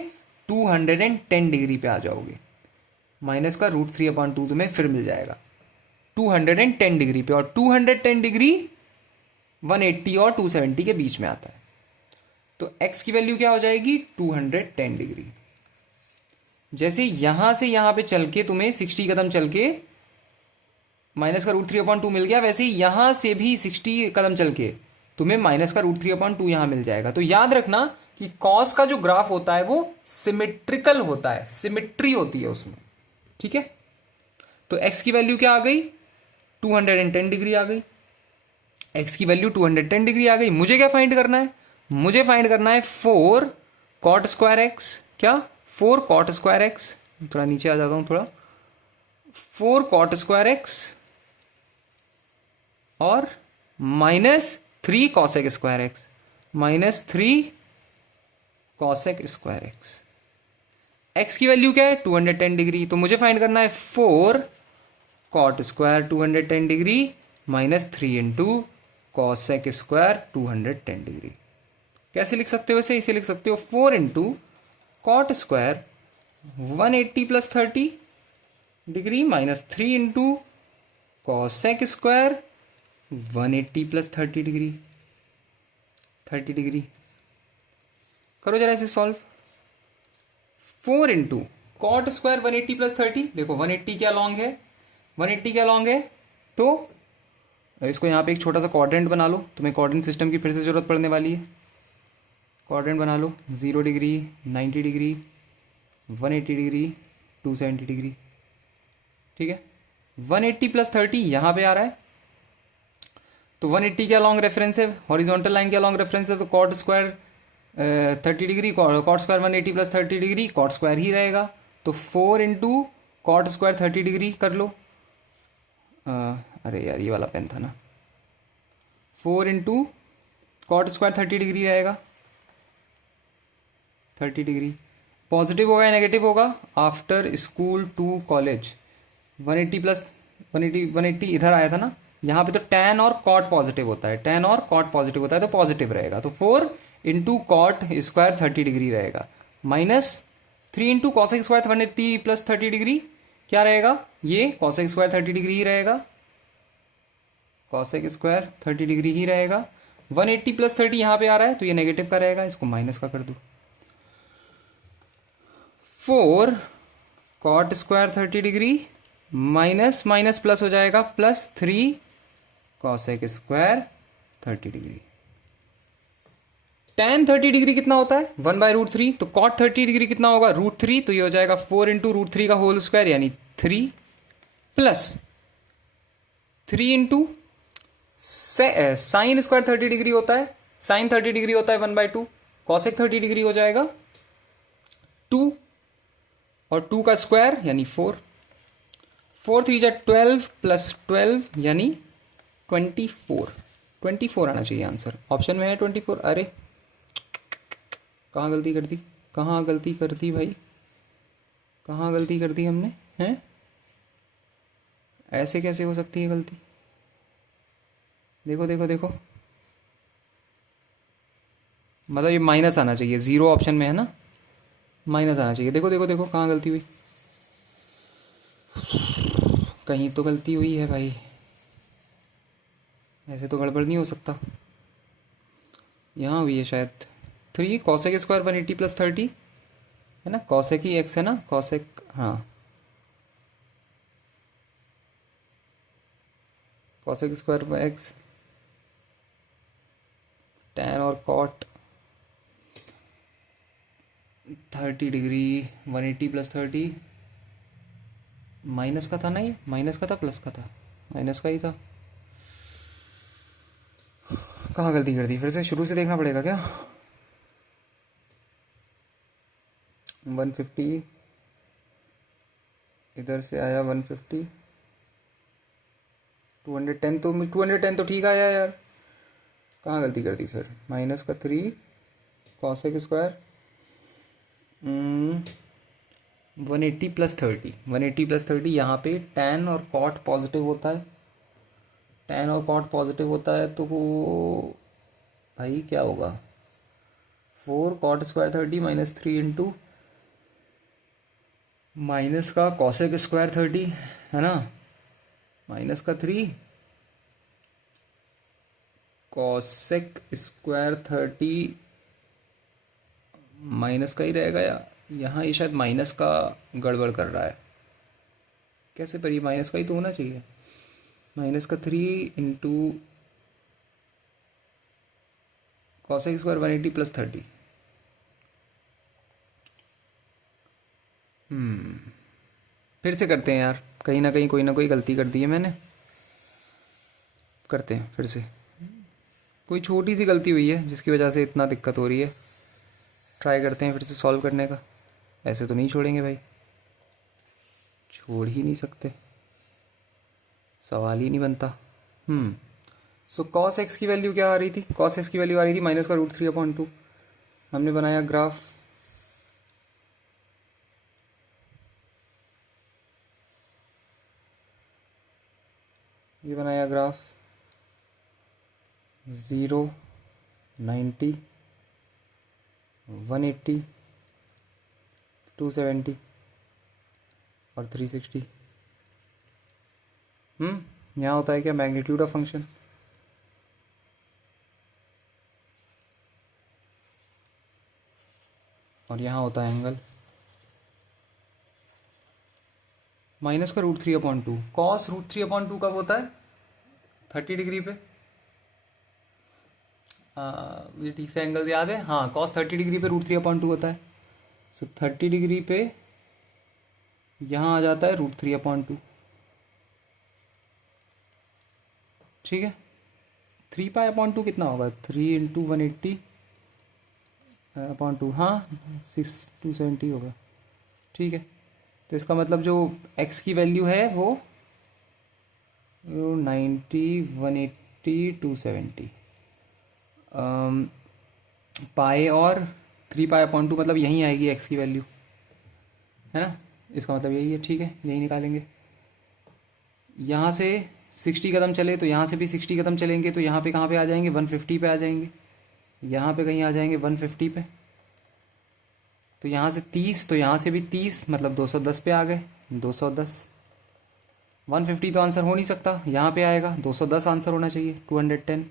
210 डिग्री पे आ जाओगे। माइनस का √3/2 तुम्हें फिर मिल जाएगा 210 डिग्री पे। और 210 डिग्री 180 और 270 के बीच में आता है। तो x की वैल्यू क्या हो जाएगी? 210 डिग्री। जैसे यहां से यहां पे चल के तुम्हें 60 कदम चल के माइनस का √3/2 मिल गया, वैसे ही यहां से भी 60 कदम चल के तुम्हें माइनस का √3/2 यहां मिल जाएगा। तो याद रखना कि कॉस का जो ग्राफ होता है वो सिमेट्रिकल होता है, सिमेट्री होती है उसमें। ठीक है? तो x की वैल्यू क्या आ गई? 210 डिग्री आ गई। x की वैल्यू 210 डिग्री आ गई। मुझे क्या फाइंड करना है? मुझे फाइंड करना है 4 cot स्क्वायर x। क्या? 4 cot स्क्वायर x। थोड़ा नीचे आ जाता हूं थोड़ा। 4 cot स्क्वायर x और -3 cosec square x, -3 cosec square x। x की वैल्यू क्या है? 210 डिग्री। तो मुझे फाइंड करना है 4 cot square 210 degree -3 into cosec square 210 degree. कैसे लिख सकते हो? वैसे इसे लिख सकते हो 4 into cot square 180 + 30 degree -3 into cosec square 180 + 30 degree, 30 degree. करो जरा इसे सॉल्व। 4 into cot square 180 + 30। देखो 180 क्या लॉन्ग है, 180 क्या लॉन्ग है, तो इसको यहाँ पे एक छोटा सा क्वाड्रेंट बना लो। तुम्हें क्वाड्रेंट सिस्टम की फिर से जरूरत पड़ने वाली है। क्वाड्रेंट बना लो। 0 डिग्री, 90 डिग्री, 180 डिग्री, 270 डिग्री। ठीक है? 180 + 30 यहाँ पे आ रहा है, तो 180 क्या लॉन्ग रेफरेंस है, हॉरिजॉन्टल लाइन क्या लॉन्ग रेफरेंस है, तो cot square 30 degree, cot square 180 + 30 degree, cot square ही रहेगा। तो 4 इंटू कॉट स्क्वायर 30 डिग्री कर लो। अरे यार ये वाला पेन था ना। 4 इंटू कॉट स्क्वायर 30 डिग्री रहेगा, 30 डिग्री। पॉजिटिव होगा या नेगेटिव होगा? आफ्टर स्कूल टू कॉलेज 180 + 180 इधर आया था ना, यहाँ पे तो tan और cot पॉजिटिव होता है, tan और cot पॉजिटिव होता है तो पॉजिटिव रहेगा। तो 4 इंटू कॉट स्क्वायर 30 डिग्री रहेगा, -3 इंटू कॉसेक स्क्वायर 180 + 30 डिग्री क्या रहेगा? ये कॉसेक स्क्वायर 30 डिग्री ही रहेगा, कॉसेक स्क्वायर 30 डिग्री ही रहेगा। 180 + 30 यहाँ पे आ रहा है तो ये नेगेटिव का रहेगा, इसको माइनस का कर दो। 4 cot square 30 degree minus minus plus हो जाएगा, +3 cosec square 30 degree. tan 30 degree कितना होता है 1/√3, तो cot 30 डिग्री कितना होगा √3, तो ये हो जाएगा 4 इंटू √3 का होल स्क्वायर यानी 3 plus 3 into sine square 30 degree होता है, साइन 30 डिग्री होता है 1/2, कॉसेक 30 डिग्री हो जाएगा 2 और 2 का स्क्वायर यानी 4, 4 3 जा 12 प्लस 12 यानी 24, 24 आना चाहिए आंसर, ऑप्शन में है 24। अरे कहाँ गलती कर दी, कहाँ गलती कर दी भाई, कहाँ गलती कर दी हमने, हैं ऐसे कैसे हो सकती है गलती, देखो देखो देखो, मतलब ये माइनस आना चाहिए, जीरो ऑप्शन में है ना, माइनस आना चाहिए, देखो देखो देखो कहाँ गलती हुई, कहीं तो गलती हुई है भाई, ऐसे तो गड़बड़ नहीं हो सकता, यहाँ हुई है शायद। 3 कॉसेक स्क्वायर 180 प्लस 30 है ना, कॉसेक ही एक्स है ना, कॉसेक, हाँ कॉसेक स्क्वायर एक्स, टैन और कॉट 30 डिग्री 180 प्लस 30, माइनस का था ना, ये माइनस का था प्लस का था, माइनस का ही था, कहाँ गलती कर दी, फिर से शुरू से देखना पड़ेगा क्या। 150 इधर से आया 150, 210 तो 210 तो ठीक आया यार, कहाँ गलती कर दी फिर, माइनस का 3 कॉसेक स्क्वायर 180 प्लस 30, 180 प्लस 30, यहाँ पे टैन और कॉट पॉजिटिव होता है, टैन और कॉट पॉजिटिव होता है तो वो भाई क्या होगा, 4 cot square 30 minus 3 into minus का कॉसेक स्क्वायर 30 है ना, माइनस का 3 कॉसेक स्क्वायर 30 माइनस का ही रहेगा, या यहाँ ये शायद माइनस का गड़बड़ कर रहा है, कैसे, पर ये माइनस का ही तो होना चाहिए, माइनस का 3 इंटू कॉसेक स्क्वायर 180 प्लस 30, फिर से करते हैं यार, कहीं ना कहीं कोई ना कोई गलती कर दी है मैंने, करते हैं फिर से, कोई छोटी सी गलती हुई है जिसकी वजह से इतना दिक्कत हो रही है, ट्राई करते हैं फिर से सॉल्व करने का, ऐसे तो नहीं छोड़ेंगे भाई, छोड़ ही नहीं सकते, सवाल ही नहीं बनता। सो कॉस एक्स की वैल्यू क्या आ रही थी, कॉस एक्स की वैल्यू आ रही थी माइनस का √3/2, हमने बनाया ग्राफ, ये बनाया ग्राफ 0 90 180 270 और 360, यहाँ होता है क्या मैग्नीट्यूड ऑफ फंक्शन, और यहाँ होता है एंगल, माइनस का √3/2, कॉस √3/2 कब होता है 30 डिग्री पे, ये ठीक से एंगल याद है, हाँ कॉस 30 डिग्री पे √3/2 होता है, सो 30 डिग्री पे यहाँ आ जाता है √3/2, ठीक है, 3π/2 कितना होगा, 3 इंटू 180/2, हाँ 270 होगा, ठीक है, तो इसका मतलब जो x की वैल्यू है वो 90 180 270, पाए और 3π/2 मतलब यहीं आएगी x की वैल्यू, है ना, इसका मतलब यही है, ठीक है, यही निकालेंगे, यहाँ से 60 कदम चले तो यहाँ से भी 60 कदम चलेंगे, तो यहाँ पे कहाँ पे आ जाएंगे 150 पे आ जाएंगे, यहाँ पे कहीं आ जाएंगे 150 पे, तो यहाँ से 30, तो यहाँ से भी 30 मतलब 210 पे आ गए, 210, 150 तो आंसर हो नहीं सकता, यहाँ पे आएगा 210 आंसर होना चाहिए, 210,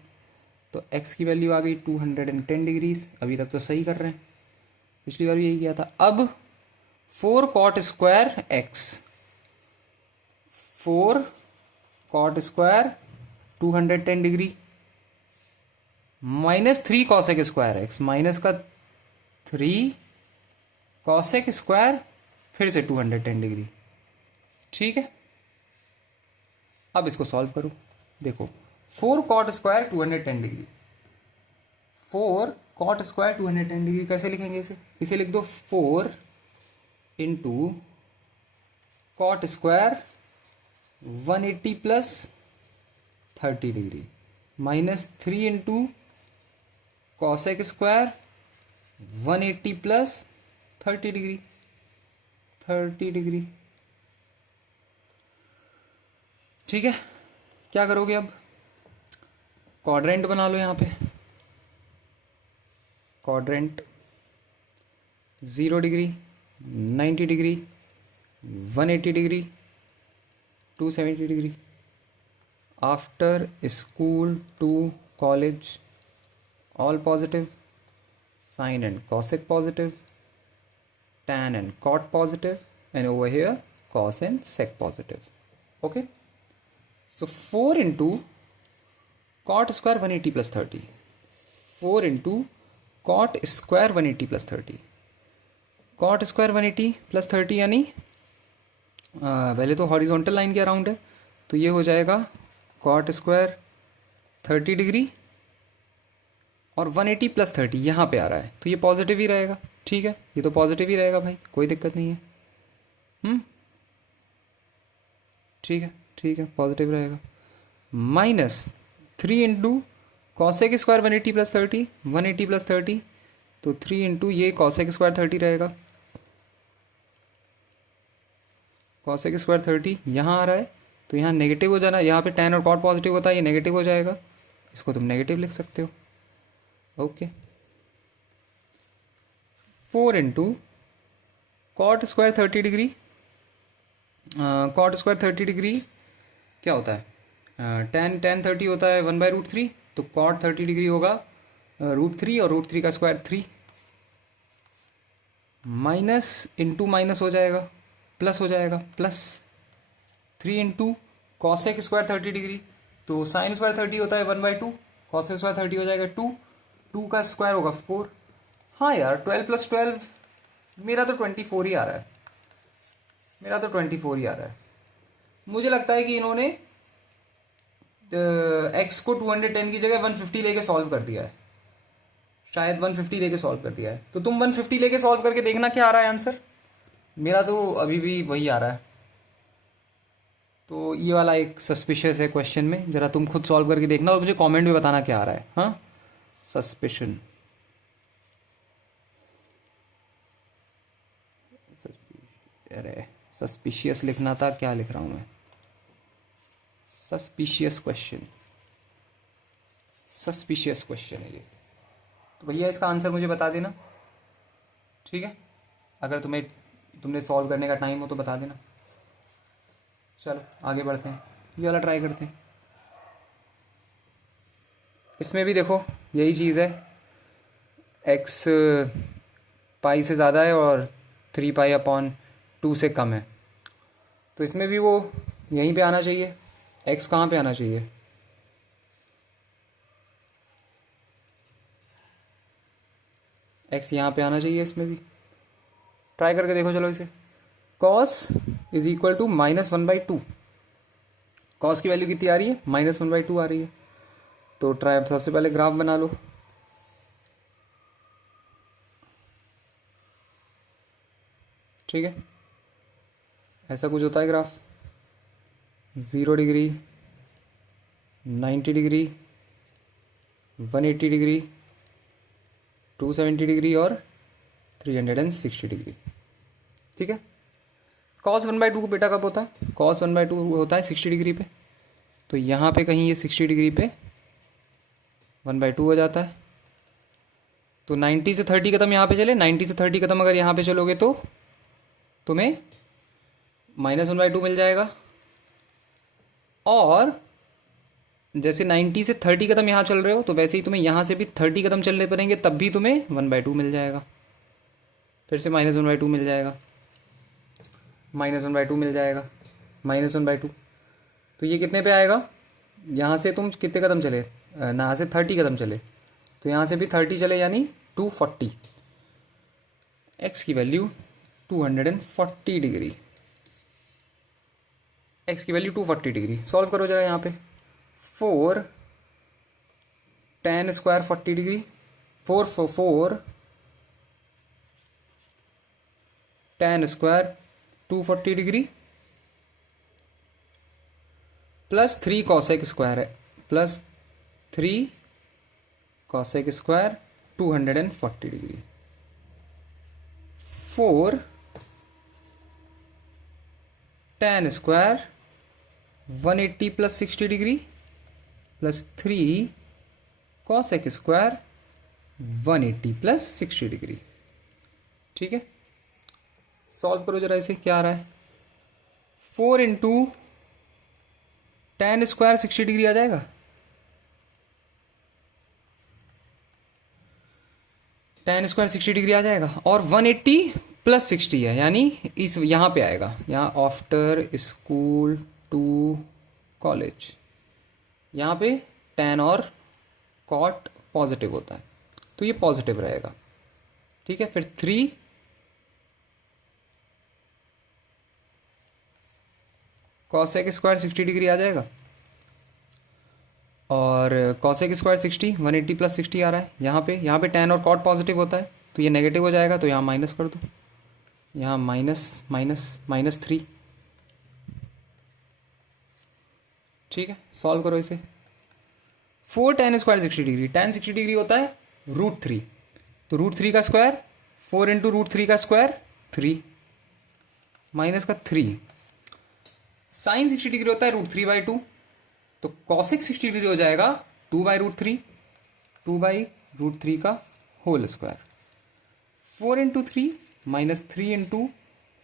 तो x की वैल्यू आ गई 210 डिग्रीज, अभी तक तो सही कर रहे हैं, पिछली बार भी यही किया था। अब 4 cot square x, 4 cot square 210 degree minus 3 cosec square X, minus का 3 कॉसेक स्क्वायर, फिर से 210 डिग्री। ठीक है, अब इसको सॉल्व करो। देखो 4 cot square 210 degree, 4 cot square 210 degree कैसे लिखेंगे इसे? इसे लिख दो 4 into cot square 180 plus 30 degree, minus 3 into cosec square 180 plus 30 degree, 30 degree. ठीक है, क्या करोगे अब? क्वाड्रेंट बना लो यहाँ पे। Quadrant 0 degree, 90 degree, 180 degree, 270 degree. After school to college all positive, sine and cosec positive, tan and cot positive, and over here cos and sec positive. Okay, so 4 into cot square 180 plus 30, 4 into cot square 180 plus 30, cot square 180 plus 30 यानी पहले तो horizontal line के around है, तो ये हो जाएगा cot square 30 degree और 180 प्लस 30 यहाँ पे आ रहा है, तो ये पॉजिटिव ही रहेगा। ठीक है, ये तो पॉजिटिव ही रहेगा भाई, कोई दिक्कत नहीं है। ठीक है, ठीक है, पॉजिटिव रहेगा। Minus 3 into cosec square 180 plus 30, 180 plus 30, तो 3 इंटू ये कॉसेक स्क्वायर 30 रहेगा। कॉसेक स्क्वायर 30 यहाँ आ रहा है, तो यहाँ नेगेटिव हो जाना, यहाँ पे tan और cot पॉजिटिव होता है, ये नेगेटिव हो जाएगा, इसको तुम नेगेटिव लिख सकते हो। Okay, 4 into cot square 30 degree, cot square 30 degree क्या होता है? tan 30 होता है 1/√3, तो कॉट 30 डिग्री होगा √3 और √3 का स्क्वायर 3, माइनस इंटू माइनस हो जाएगा, प्लस हो जाएगा, plus 3 into cosec square 30 degree, तो साइन स्क्वायर 30 होता है 1/2, कॉसेक स्क्वायर 30 हो जाएगा 2, 2 का स्क्वायर होगा 4। हाँ यार, 12 प्लस 12 मेरा तो 24 ही आ रहा है, मेरा तो 24 ही आ रहा है। मुझे लगता है कि इन्होंने एक्स को 210 की जगह 150 लेके सॉल्व कर दिया है, शायद 150 लेके सॉल्व कर दिया है। तो तुम 150 लेके सॉल्व करके देखना क्या आ रहा है आंसर। मेरा तो अभी भी वही आ रहा है। तो ये वाला एक सस्पिशियस है क्वेश्चन में, ज़रा तुम खुद सॉल्व करके देखना और मुझे कमेंट में बताना क्या आ रहा है। हाँ, सस्पिशन, अरे सस्पिशियस लिखना था, क्या लिख रहा हूँ मैं? सस्पिशियस क्वेश्चन, सस्पिशियस क्वेश्चन है ये। तो भैया इसका आंसर मुझे बता देना, ठीक है? अगर तुमने सॉल्व करने का टाइम हो तो बता देना। चलो आगे बढ़ते हैं, ये वाला ट्राई करते हैं। इसमें भी देखो यही चीज़ है, एक्स पाई से ज़्यादा है और 3π/2 से कम है, तो इसमें भी वो यहीं पे आना चाहिए। एक्स कहाँ पे आना चाहिए? एक्स यहाँ पे आना चाहिए। इसमें भी ट्राई करके देखो। चलो इसे, cos is equal to -1/2, cos की वैल्यू कितनी आ रही है? -1/2 आ रही है। तो ट्राई, सबसे पहले ग्राफ बना लो। ठीक है, ऐसा कुछ होता है graph, 0 degree, 90 degree, 180 degree, 270 degree और 360 डिग्री। ठीक है, cos 1/2 को बेटा कब होता है? cos 1/2 होता है 60 डिग्री पे, तो यहाँ पे कहीं ये 60 डिग्री पे 1/2 हो जाता है। तो 90 से 30 कदम यहाँ पे चले, 90 से 30 कदम अगर यहाँ पे चलोगे तो तुम्हें -1/2 मिल जाएगा। और जैसे 90 से 30 कदम यहाँ चल रहे हो, तो वैसे ही तुम्हें यहाँ से भी 30 कदम चलने पड़ेंगे, तब भी तुम्हें 1/2 मिल जाएगा। फिर से -1/2 मिल जाएगा, -1/2 मिल जाएगा, -1/2। तो ये कितने पे आएगा? यहाँ से तुम कितने कदम चले? यहाँ से 30 कदम चले, तो यहाँ से भी 30 चले यानी 240। एक्स की वैल्यू 240 डिग्री, एक्स की वैल्यू 240 डिग्री। सॉल्व करो जरा यहाँ पे। 4 tan square 40 degree, 4 tan square 240 degree plus 3 cosec square है, plus 3 cosec square 240 degree. 4 tan square 180 plus 60 degree plus 3 cosec square 180 plus 60 degree. ठीक है, सॉल्व करो जरा इसे, क्या आ रहा है। 4 इंटू tan स्क्वायर 60 डिग्री आ जाएगा, tan स्क्वायर 60 डिग्री आ जाएगा, और 180 प्लस 60 है यानी इस यहाँ पे आएगा, यहाँ आफ्टर स्कूल टू कॉलेज, यहाँ पे tan और cot पॉजिटिव होता है तो ये पॉजिटिव रहेगा। ठीक है, फिर 3 कॉसेक स्क्वायर 60 डिग्री आ जाएगा, और कॉसेक स्क्वायर 60 180 प्लस 60 आ रहा है यहाँ पे tan और cot पॉजिटिव होता है तो ये नेगेटिव हो जाएगा, तो यहाँ माइनस कर दो, यहाँ -3। ठीक है, सॉल्व करो इसे। 4 tan square 60 degree, tan 60 degree होता है √3, तो √3 का स्क्वायर 4 इंटू √3 का स्क्वायर 3 माइनस का 3। साइन 60 डिग्री होता है √3/2, तो कॉसिक 60 डिग्री हो जाएगा 2/√3, 2/√3 का whole square. 4 into 3 minus 3 into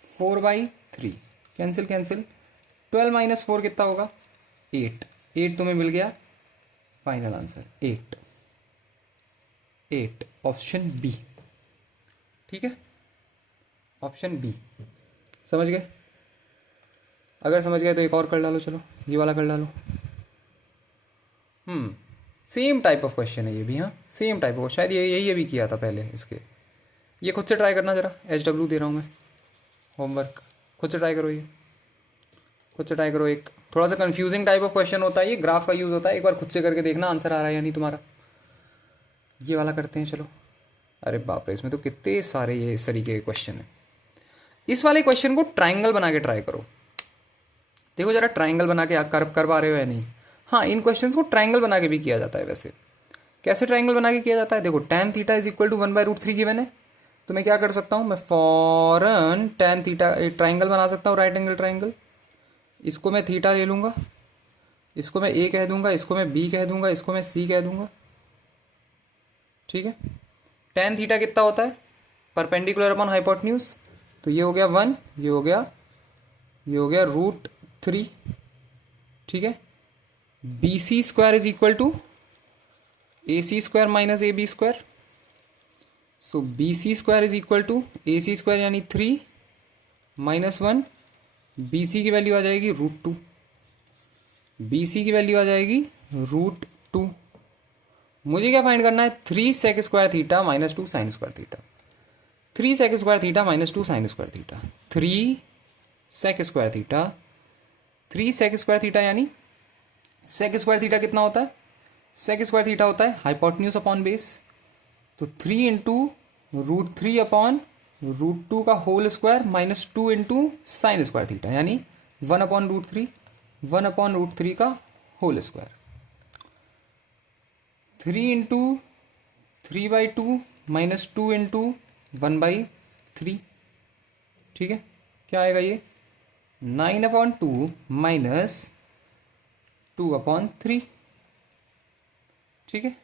4/3, cancel 12 minus 4 कितना होगा, 8 तुम्हें मिल गया फाइनल आंसर 8 ऑप्शन बी। ठीक है, ऑप्शन बी समझ गए। अगर समझ गए तो एक और कर डालो, चलो ये वाला कर डालो। सेम टाइप ऑफ क्वेश्चन है ये भी, हाँ सेम टाइप ऑफ, शायद यही भी किया था पहले इसके। ये खुद से ट्राई करना जरा, HW दे रहा हूँ मैं होमवर्क, खुद से ट्राई करो, ये खुद से ट्राई करो। एक थोड़ा सा कंफ्यूजिंग टाइप ऑफ क्वेश्चन होता है, ये ग्राफ का यूज़ होता है, एक बार खुद से करके देखना आंसर आ रहा है या नहीं तुम्हारा। ये वाला करते हैं चलो। अरे बाप रे, इसमें तो कितने सारे ये इस तरीके के क्वेश्चन है। इस वाले क्वेश्चन को ट्राइंगल बना के ट्राई करो, देखो जरा ट्राइंगल बना के कर पा रहे हो या नहीं। हाँ, इन क्वेश्चंस को ट्राइंगल बना के भी किया जाता है। वैसे कैसे ट्राइंगल बना के किया जाता है, देखो tan theta is equal to 1/√3 given है, तो मैं क्या कर सकता हूँ, मैं फॉरन tan थीटा ट्राइंगल बना सकता हूँ, राइट एंगल ट्राइंगल। इसको मैं थीटा ले लूँगा, इसको मैं A कह दूंगा, इसको मैं B कह दूंगा, इसको मैं C कह दूंगा। ठीक है, tan थीटा कितना होता है, परपेंडिकुलर अपॉन हाइपोटेन्यूज, तो ये हो गया 1, ये हो गया √3। ठीक है, BC square is equal to AC square minus AB square, so BC square is equal to AC square यानी 3 माइनस 1, BC की वैल्यू आ जाएगी √2, BC की वैल्यू आ जाएगी √2। मुझे क्या फाइंड करना है, 3 sec square theta minus 2 sine square theta, 3 sec square theta minus 2 sine square theta, 3 sec square theta, 3 sec square theta यानी सेक स्क्वायर थीटा कितना होता है, सेक स्क्वायर थीटा होता है हाइपोटेन्यूज अपॉन बेस, तो 3 इंटू √3 अपॉन √2 का whole square minus 2 into sine square theta यानी 1/√3 का whole square, 3 into 3/2 minus 2 into 1/3। ठीक है, क्या आएगा ये 9/2 माइनस 2/3। ठीक है,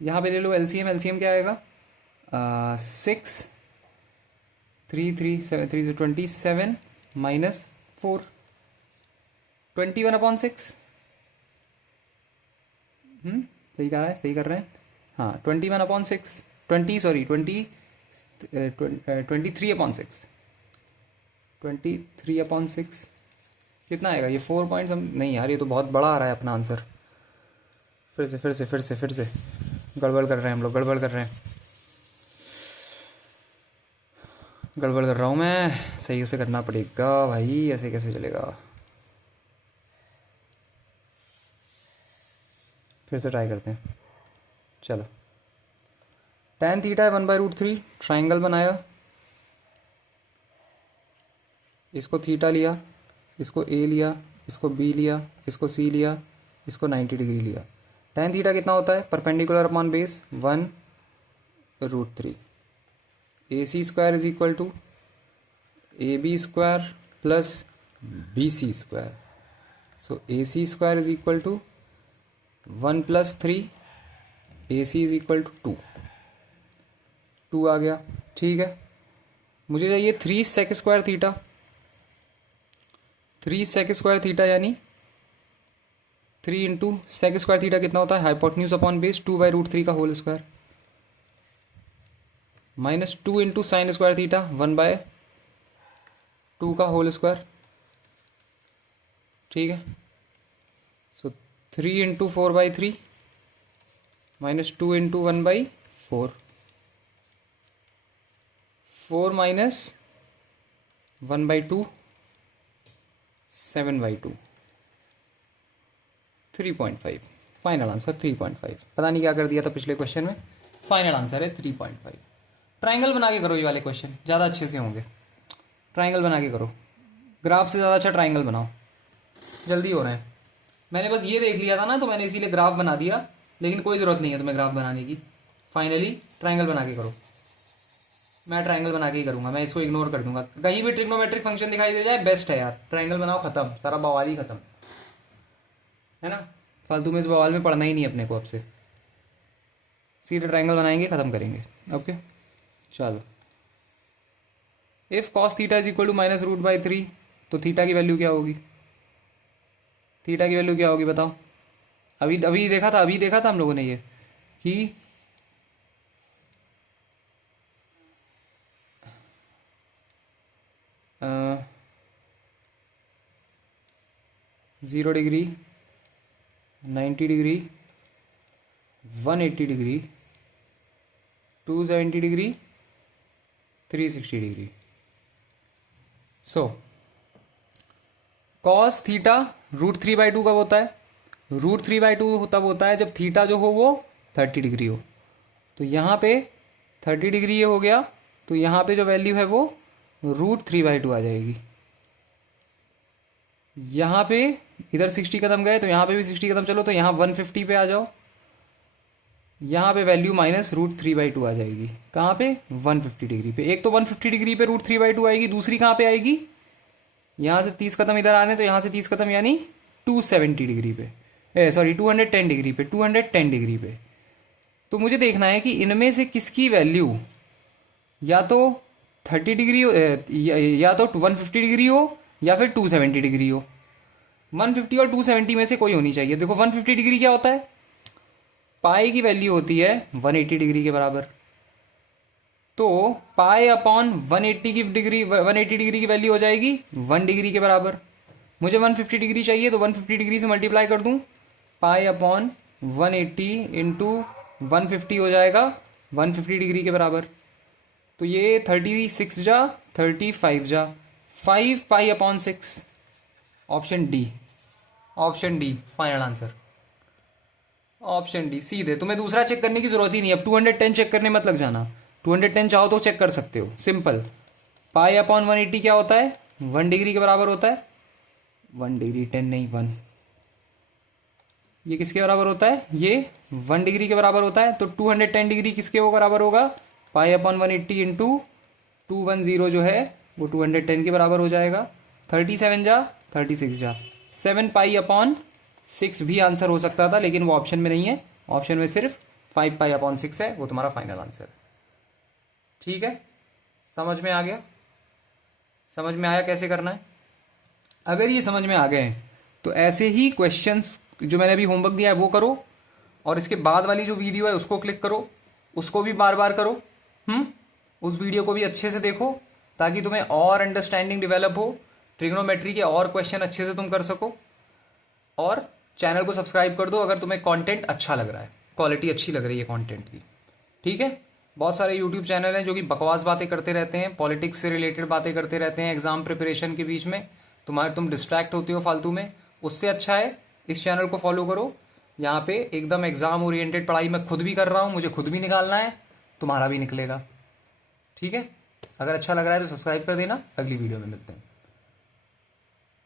यहाँ पे ले लो एलसीएम, एलसीएम क्या आएगा 6 3 3 7 3 27 माइनस 4 21/6। सही कह रहा है, सही कर रहे हैं, हाँ 21/6 23/6 23/6 कितना आएगा ये 4 पॉइंट नहीं यार, ये तो बहुत बड़ा आ रहा है अपना आंसर। फिर से गड़बड़ कर रहे हैं हम लोग, गड़बड़ कर रहे हैं, गड़बड़ कर रहा हूँ मैं, सही से करना पड़ेगा भाई, ऐसे कैसे चलेगा। फिर से ट्राई करते हैं, चलो। tan थीटा है 1/√3, ट्राइंगल बनाया, इसको थीटा लिया, इसको ए लिया, इसको बी लिया, इसको सी लिया, इसको 90 डिग्री लिया। tan थीटा कितना होता है, perpendicular upon base 1/√3। AC square is equal to AB square plus BC square. So AC square is equal to 1 + 3, AC is equal to 2 आ गया, ठीक है। मुझे चाहिए 3 sec square theta, 3 sec square theta यानी 3 इंटू सेक स्क्वायर थीटा कितना होता है, हाइपोटेन्यूज अपॉन बेस 2/√3 का whole square, minus 2 into sine square theta 1/2 का होल स्क्वायर, ठीक है। So 3 into 4/3 minus 2 into 1/4, 4 minus 1/2 7/2, 3.5। Final answer 3.5। पता नहीं क्या कर दिया था पिछले क्वेश्चन में, फाइनल आंसर है 3.5। ट्राइंगल बना के करो ये वाले क्वेश्चन, ज़्यादा अच्छे से होंगे। ट्राइंगल बना के करो, ग्राफ से ज़्यादा अच्छा ट्राइंगल बनाओ, जल्दी हो रहे हैं। मैंने बस ये देख लिया था ना, तो मैंने इसीलिए ग्राफ बना दिया, लेकिन कोई ज़रूरत नहीं है तुम्हें ग्राफ बनाने की। फाइनली ट्राइंगल बना के करो, मैं ट्राइंगल बना के ही करूँगा, मैं इसको इग्नोर कर दूंगा। कहीं भी ट्रिग्नोमेट्रिक फंक्शन दिखाई दे जाए बेस्ट है यार, ट्राइंगल बनाओ, खत्म, सारा बवाल ही खत्म, है ना। फालतू में इस बवाल में पढ़ना ही नहीं अपने को, अब से सीधे ट्राइंगल बनाएंगे, ख़त्म करेंगे। ओके चलो, if cos theta is equal to -√3, तो थीटा की वैल्यू क्या होगी, थीटा की वैल्यू क्या होगी बताओ। अभी अभी देखा था, अभी देखा था हम लोगों ने ये कि आ, 0 degree, 90 degree, 180 degree, 270 degree, 360 degree. So cos theta √3/2 कब होता है, √3/2 तब होता है जब थीटा जो हो वो 30 डिग्री हो। तो यहाँ पे 30 डिग्री ये हो गया, तो यहाँ पे जो वैल्यू है वो √3/2 आ जाएगी। यहाँ पे इधर 60 कदम गए, तो यहाँ पे भी 60 कदम चलो, तो यहाँ 150 पे आ जाओ, यहाँ पे वैल्यू -√3/2 आ जाएगी। कहाँ पे, 150 डिग्री पे। एक तो 150 डिग्री पे √3/2 आएगी, दूसरी कहाँ पे आएगी, यहाँ से 30 कदम इधर आने, तो यहाँ से 30 कदम यानी 270 डिग्री पे, सॉरी 210 डिग्री पे, 210 डिग्री पे। तो मुझे देखना है कि इनमें से किसकी वैल्यू या तो 30 डिग्री या तो 150 डिग्री हो या फिर 270 डिग्री हो। 150 और 270 में से कोई होनी चाहिए। देखो 150 डिग्री क्या होता है, पाई की वैल्यू होती है 180 डिग्री के बराबर। तो पाई अपॉन 180 की डिग्री, 180 डिग्री की वैल्यू हो जाएगी 1 डिग्री के बराबर। मुझे 150 डिग्री चाहिए, तो 150 डिग्री से मल्टीप्लाई कर दूं, पाई अपॉन 180 इंटू 150 हो जाएगा 150 डिग्री के बराबर। तो ये 36 जा 35 जा 5 pi upon 6, option D, option D final answer, option D सीधे। तुम्हें दूसरा चेक करने की जरूरत ही नहीं, अब 210 चेक करने मत लग जाना। 210 चाहो तो चेक कर सकते हो, सिंपल। पाई अपॉन 180 क्या होता है, 1 डिग्री के बराबर होता है, 1 डिग्री 10 नहीं 1, ये किसके बराबर होता है, ये 1 डिग्री के बराबर होता है। तो 210 डिग्री किसके वो बराबर होगा, पाई अपॉन 180 इंटू 210 जो है वो 210 के बराबर हो जाएगा। 37 जा 36 जा 7 पाई अपॉन 6 भी आंसर हो सकता था, लेकिन वो ऑप्शन में नहीं है, ऑप्शन में सिर्फ 5 पाई अपॉन 6 है, वो तुम्हारा फाइनल आंसर है। ठीक है, समझ में आ गया, समझ में आया कैसे करना है। अगर ये समझ में आ गए हैं तो ऐसे ही क्वेश्चंस जो मैंने अभी होमवर्क दिया है वो करो, और इसके बाद वाली जो वीडियो है उसको क्लिक करो, उसको भी बार बार करो। उस वीडियो को भी अच्छे से देखो ताकि तुम्हें और अंडरस्टैंडिंग डेवलप हो, ट्रिग्नोमेट्री के और क्वेश्चन अच्छे से तुम कर सको। और चैनल को सब्सक्राइब कर दो अगर तुम्हें कंटेंट अच्छा लग रहा है। क्वालिटी अच्छी लग रही है कंटेंट की। ठीक है, बहुत सारे यूट्यूब चैनल हैं जो कि बकवास बातें करते रहते हैं, पॉलिटिक्स से रिलेटेड बातें करते रहते हैं एग्जाम प्रिपरेशन के बीच में, तुम डिस्ट्रैक्ट होते हो फालतू में। उससे अच्छा है इस चैनल को फॉलो करो। यहाँ पे एकदम एग्जाम ओरिएंटेड पढ़ाई मैं खुद भी कर रहा हूँ, मुझे खुद भी निकालना है, तुम्हारा भी निकलेगा। ठीक है, अगर अच्छा लग रहा है तो सब्सक्राइब कर देना। अगली वीडियो में मिलते हैं।